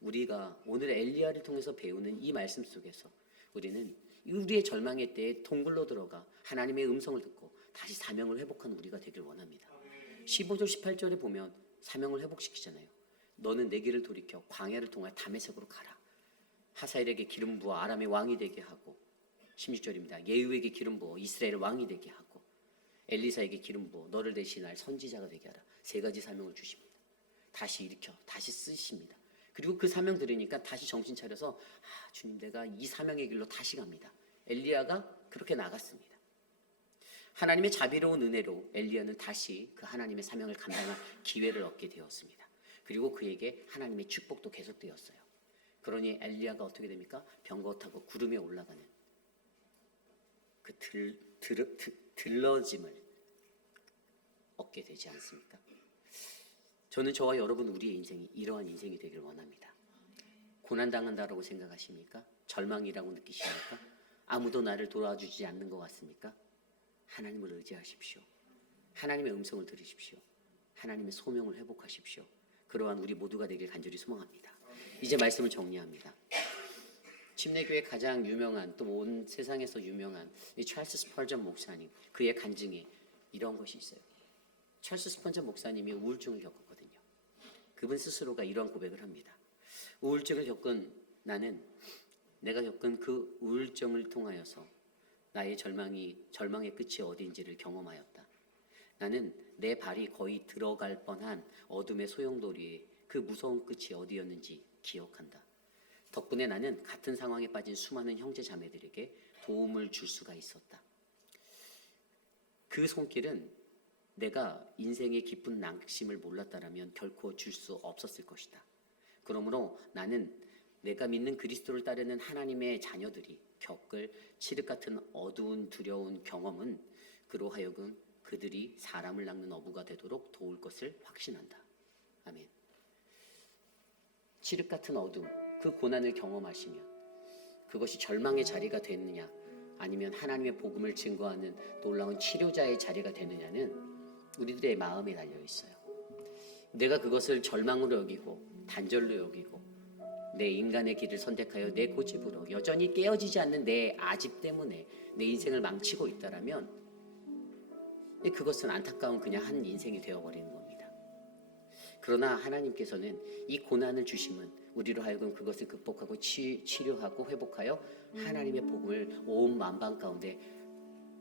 우리가 오늘 엘리야를 통해서 배우는 이 말씀 속에서 우리는 우리의 절망의 때에 동굴로 들어가 하나님의 음성을 듣고 다시 사명을 회복하는 우리가 되길 원합니다. 15절 18절에 보면 사명을 회복시키잖아요. 너는 내 길을 돌이켜 광야를 통하여 다메섹으로 가라. 하사엘에게 기름 부어 아람의 왕이 되게 하고 16절입니다. 예후에게 기름 부어 이스라엘 왕이 되게 하고 엘리사에게 기름 부어 너를 대신할 선지자가 되게 하라. 세 가지 사명을 주십니다. 다시 일으켜 다시 쓰십니다. 그리고 그 사명 들으니까 다시 정신 차려서 주님 내가 이 사명의 길로 다시 갑니다. 엘리야가 그렇게 나갔습니다. 하나님의 자비로운 은혜로 엘리야는 다시 그 하나님의 사명을 감당할 기회를 얻게 되었습니다. 그리고 그에게 하나님의 축복도 계속되었어요. 그러니 엘리야가 어떻게 됩니까? 병거 타고 구름에 올라가는 그 들러짐을 얻게 되지 않습니까? 저는 저와 여러분 우리의 인생이 이러한 인생이 되길 원합니다. 고난당한다라고 생각하십니까? 절망이라고 느끼십니까? 아무도 나를 도와주지 않는 것 같습니까? 하나님을 의지하십시오. 하나님의 음성을 들으십시오. 하나님의 소명을 회복하십시오. 그러한 우리 모두가 되길 간절히 소망합니다. 이제 말씀을 정리합니다. 침례교회 가장 유명한 또 온 세상에서 유명한 이 찰스 스펄전 목사님 그의 간증에 이런 것이 있어요. 찰스 스펄전 목사님이 우울증을 겪었거든요. 그분 스스로가 이런 고백을 합니다. 우울증을 겪은 나는 내가 겪은 그 우울증을 통하여서 나의 절망의 끝이 어디인지를 경험하였다. 나는 내 발이 거의 들어갈 뻔한 어둠의 소용돌이에 그 무서운 끝이 어디였는지 기억한다. 덕분에 나는 같은 상황에 빠진 수많은 형제 자매들에게 도움을 줄 수가 있었다. 그 손길은 내가 인생의 깊은 낙심을 몰랐다라면 결코 줄 수 없었을 것이다. 그러므로 나는 내가 믿는 그리스도를 따르는 하나님의 자녀들이 겪을 칠흑 같은 어두운 두려운 경험은 그로 하여금 그들이 사람을 낚는 어부가 되도록 도울 것을 확신한다. 아멘. 칠흑 같은 어둠, 그 고난을 경험하시면 그것이 절망의 자리가 되느냐, 아니면 하나님의 복음을 증거하는 놀라운 치료자의 자리가 되느냐는 우리들의 마음에 달려 있어요. 내가 그것을 절망으로 여기고 단절로 여기고 내 인간의 길을 선택하여 내 고집으로 여전히 깨어지지 않는 내 아집 때문에 내 인생을 망치고 있다라면 그것은 안타까운 그냥 한 인생이 되어버리는 겁니다. 그러나 하나님께서는 이 고난을 주심은 우리로 하여금 그것을 극복하고 치료하고 회복하여 하나님의 복음을 온 만방 가운데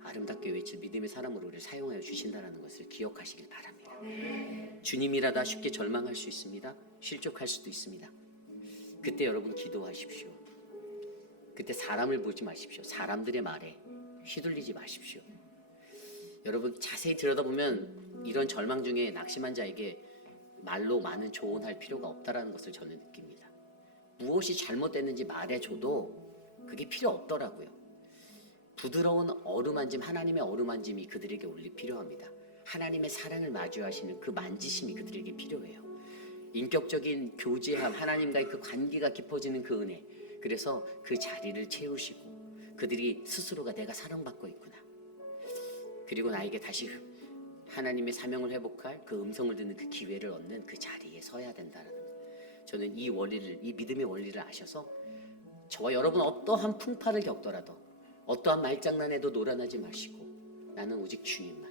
아름답게 외칠 믿음의 사람으로 우리를 사용하여 주신다는 것을 기억하시길 바랍니다. 주님이라다 쉽게 절망할 수 있습니다. 실족할 수도 있습니다. 그때 여러분 기도하십시오. 그때 사람을 보지 마십시오. 사람들의 말에 휘둘리지 마십시오. 여러분 자세히 들여다보면 이런 절망 중에 낙심한 자에게 말로 많은 조언할 필요가 없다라는 것을 저는 느낍니다. 무엇이 잘못됐는지 말해줘도 그게 필요 없더라고요. 부드러운 어루만짐, 하나님의 어루만짐이 그들에게 필요합니다. 하나님의 사랑을 마주하시는 그 만지심이 그들에게 필요해요. 인격적인 교제함, 하나님과의 그 관계가 깊어지는 그 은혜, 그래서 그 자리를 채우시고 그들이 스스로가 내가 사랑받고 있구나, 그리고 나에게 다시 하나님의 사명을 회복할 그 음성을 듣는 그 기회를 얻는 그 자리에 서야 된다는, 저는 이 원리를, 이 믿음의 원리를 아셔서 저와 여러분 어떠한 풍파를 겪더라도 어떠한 말장난에도 놀아나지 마시고 나는 오직 주님만.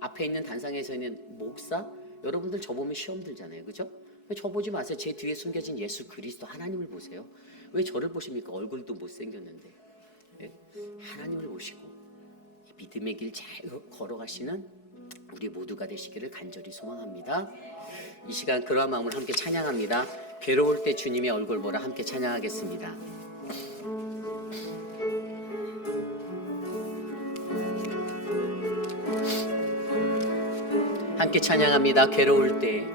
앞에 있는 단상에서 있는 목사, 여러분들 저 보면 시험 들잖아요, 그죠? 저 보지 마세요. 제 뒤에 숨겨진 예수 그리스도 하나님을 보세요. 왜 저를 보십니까? 얼굴도 못생겼는데. 네? 하나님을 보시고 이 믿음의 길 잘 걸어가시는 우리 모두가 되시기를 간절히 소망합니다. 이 시간 그러한 마음으로 함께 찬양합니다. 괴로울 때 주님의 얼굴 보라, 함께 찬양하겠습니다. 함께 찬양합니다. 괴로울 때,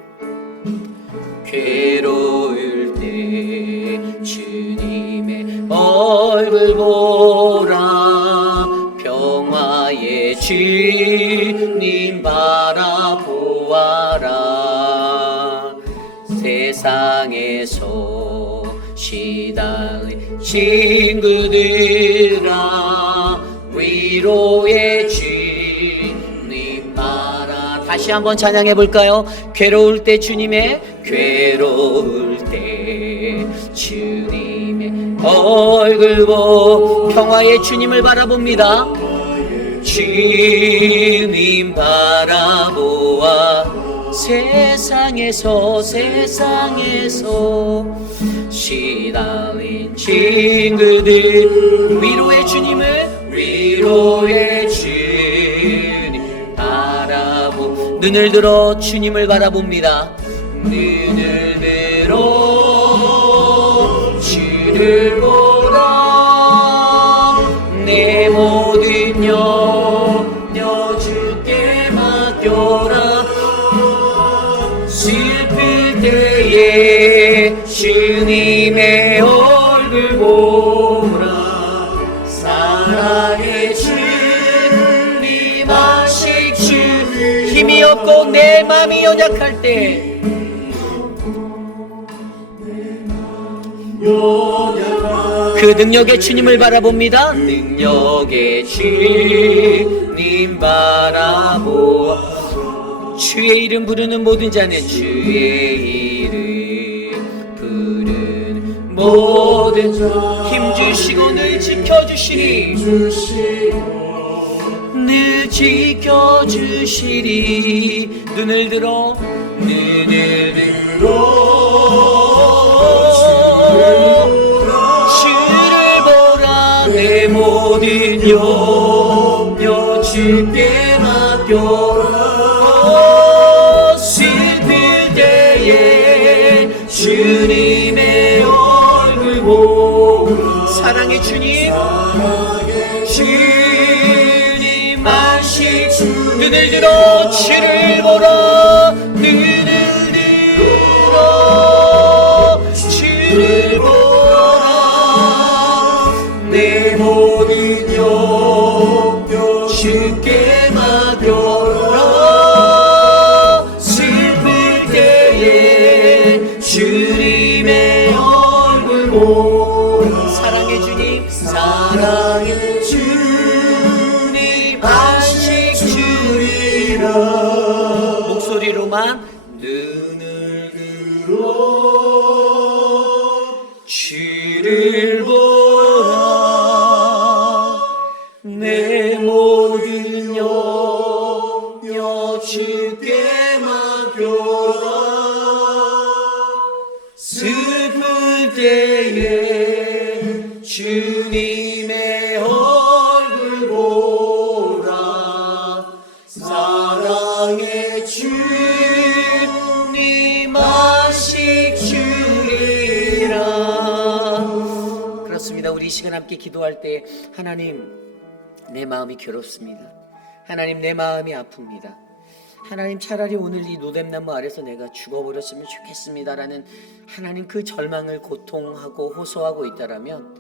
괴로울 때 주님의 얼굴 보라, 평화의 주님 바라보아라. 세상에서 시달린 친구들아, 위로의 주님 바라. 다시 한번 찬양해 볼까요? 괴로울 때 주님의, 괴로울 때 주님의 얼굴 평화의 주님을 바라봅니다. 주님 바라보아 세상에서 시달린 친구들, 위로의 주님을, 위로의 주님 바라보, 눈을 들어 주님을 바라봅니다. 눈을 들어 주를 보라, 내 모든 염려 주께 맡겨라. 슬플 때에 주님의 얼굴 보라, 사랑의 주님 아실 주, 힘이 없고 내 맘이 연약할 때 그 능력의 주님을 바라봅니다. 능력의 주님 바라보아 주의 이름 부르는 모든 자는, 주의 이름 부르는 모든 자 힘주시고 늘 지켜주시리, 늘 지켜주시리. 눈을 들어 주를 보라, 내 모든 염려 주께 맡겨라. 슬플 때에 주님의 얼굴 보라, 사랑의 주님, 주님 아실 주, 눈을 들어 주를 보라, 눈을 들어 주를 보라, 내 모든 염려 주께 맡겨라. 슬플 때에 보라. 사랑의 주님, 사랑의 주님 안식 주리라. 목소리로만 눈을 들어 주를 보라. 내 모든 영역 주께 맡겨라. 슬플 때에 주님의 얼굴 보라. 사랑의 주님 안식 주리라. 그렇습니다. 우리 이 시간 함께 기도할 때 하나님, 내 마음이 괴롭습니다. 하나님, 내 마음이 아픕니다. 하나님, 차라리 오늘 이 노뎀나무 아래서 내가 죽어버렸으면 좋겠습니다라는 하나님 그 절망을 고통하고 호소하고 있다라면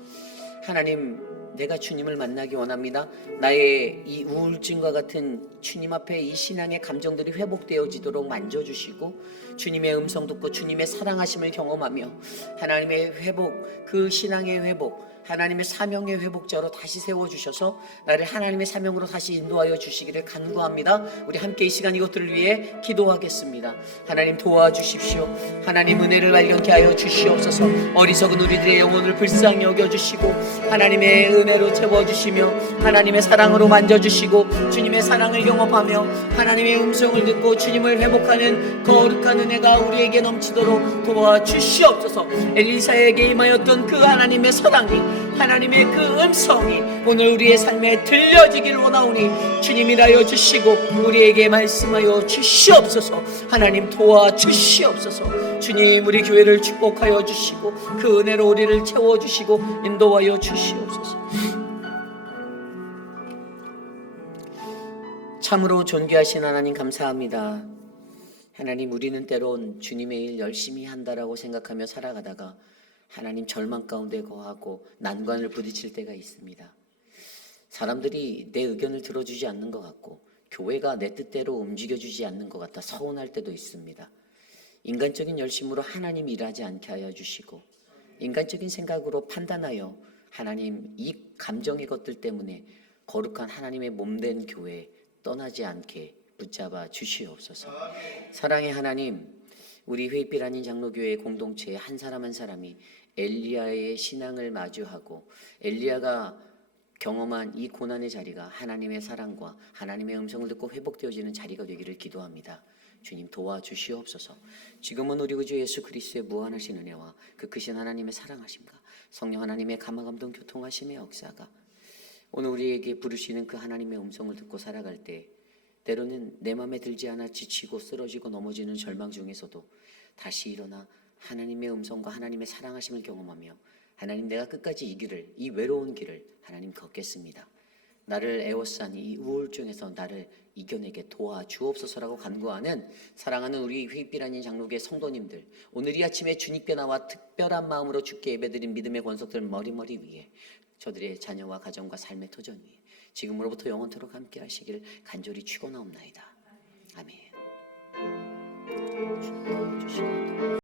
하나님, 내가 주님을 만나기 원합니다. 나의 이 우울증과 같은 주님 앞에 이 신앙의 감정들이 회복되어지도록 만져주시고 주님의 음성 듣고 주님의 사랑하심을 경험하며 하나님의 회복, 그 신앙의 회복, 하나님의 사명의 회복자로 다시 세워주셔서 나를 하나님의 사명으로 다시 인도하여 주시기를 간구합니다. 우리 함께 이 시간 이것들을 위해 기도하겠습니다. 하나님, 도와주십시오. 하나님, 은혜를 발견케 하여 주시옵소서. 어리석은 우리들의 영혼을 불쌍히 여겨주시고 하나님의 은혜로 채워주시며 하나님의 사랑으로 만져주시고 주님의 사랑을 경험하며 하나님의 음성을 듣고 주님을 회복하는 거룩한 은혜가 우리에게 넘치도록 도와주시옵소서. 엘리사에게 임하였던 그 하나님의 사랑이, 하나님의 그 음성이 오늘 우리의 삶에 들려지길 원하오니 주님이라여 주시고 우리에게 말씀하여 주시옵소서. 하나님, 도와주시옵소서. 주님, 우리 교회를 축복하여 주시고 그 은혜로 우리를 채워주시고 인도하여 주시옵소서. 참으로 존귀하신 하나님, 감사합니다. 하나님, 우리는 때론 주님의 일 열심히 한다라고 생각하며 살아가다가 하나님, 절망 가운데 거하고 난관을 부딪힐 때가 있습니다. 사람들이 내 의견을 들어주지 않는 것 같고 교회가 내 뜻대로 움직여주지 않는 것 같아 서운할 때도 있습니다. 인간적인 열심으로 하나님 일하지 않게 하여 주시고 인간적인 생각으로 판단하여 하나님 이 감정의 것들 때문에 거룩한 하나님의 몸된 교회 떠나지 않게 붙잡아 주시옵소서. 사랑의 하나님, 우리 회빛 아닌 장로교회 공동체의 한 사람 한 사람이 엘리야의 신앙을 마주하고 엘리야가 경험한 이 고난의 자리가 하나님의 사랑과 하나님의 음성을 듣고 회복되어지는 자리가 되기를 기도합니다. 주님, 도와주시옵소서. 지금은 우리 구주 예수 그리스도의 무한하신 은혜와 그 크신 하나님의 사랑하심과 성령 하나님의 감화감동 교통하심의 역사가 오늘 우리에게 부르시는 그 하나님의 음성을 듣고 살아갈 때 때로는 내 맘에 들지 않아 지치고 쓰러지고 넘어지는 절망 중에서도 다시 일어나 하나님의 음성과 하나님의 사랑하심을 경험하며 하나님, 내가 끝까지 이 길을, 이 외로운 길을 하나님 걷겠습니다. 나를 에워싼 이 우울증에서 나를 이겨내게 도와주옵소서라고 간구하는 사랑하는 우리 회빛 아닌 장로교회 성도님들, 오늘 이 아침에 주님께 나와 특별한 마음으로 주께 예배드린 믿음의 권속들 머리머리 위에 저들의 자녀와 가정과 삶의 터전 위에 지금으로부터 영원토록 함께 하시기를 간절히 축원하옵나이다. 아멘.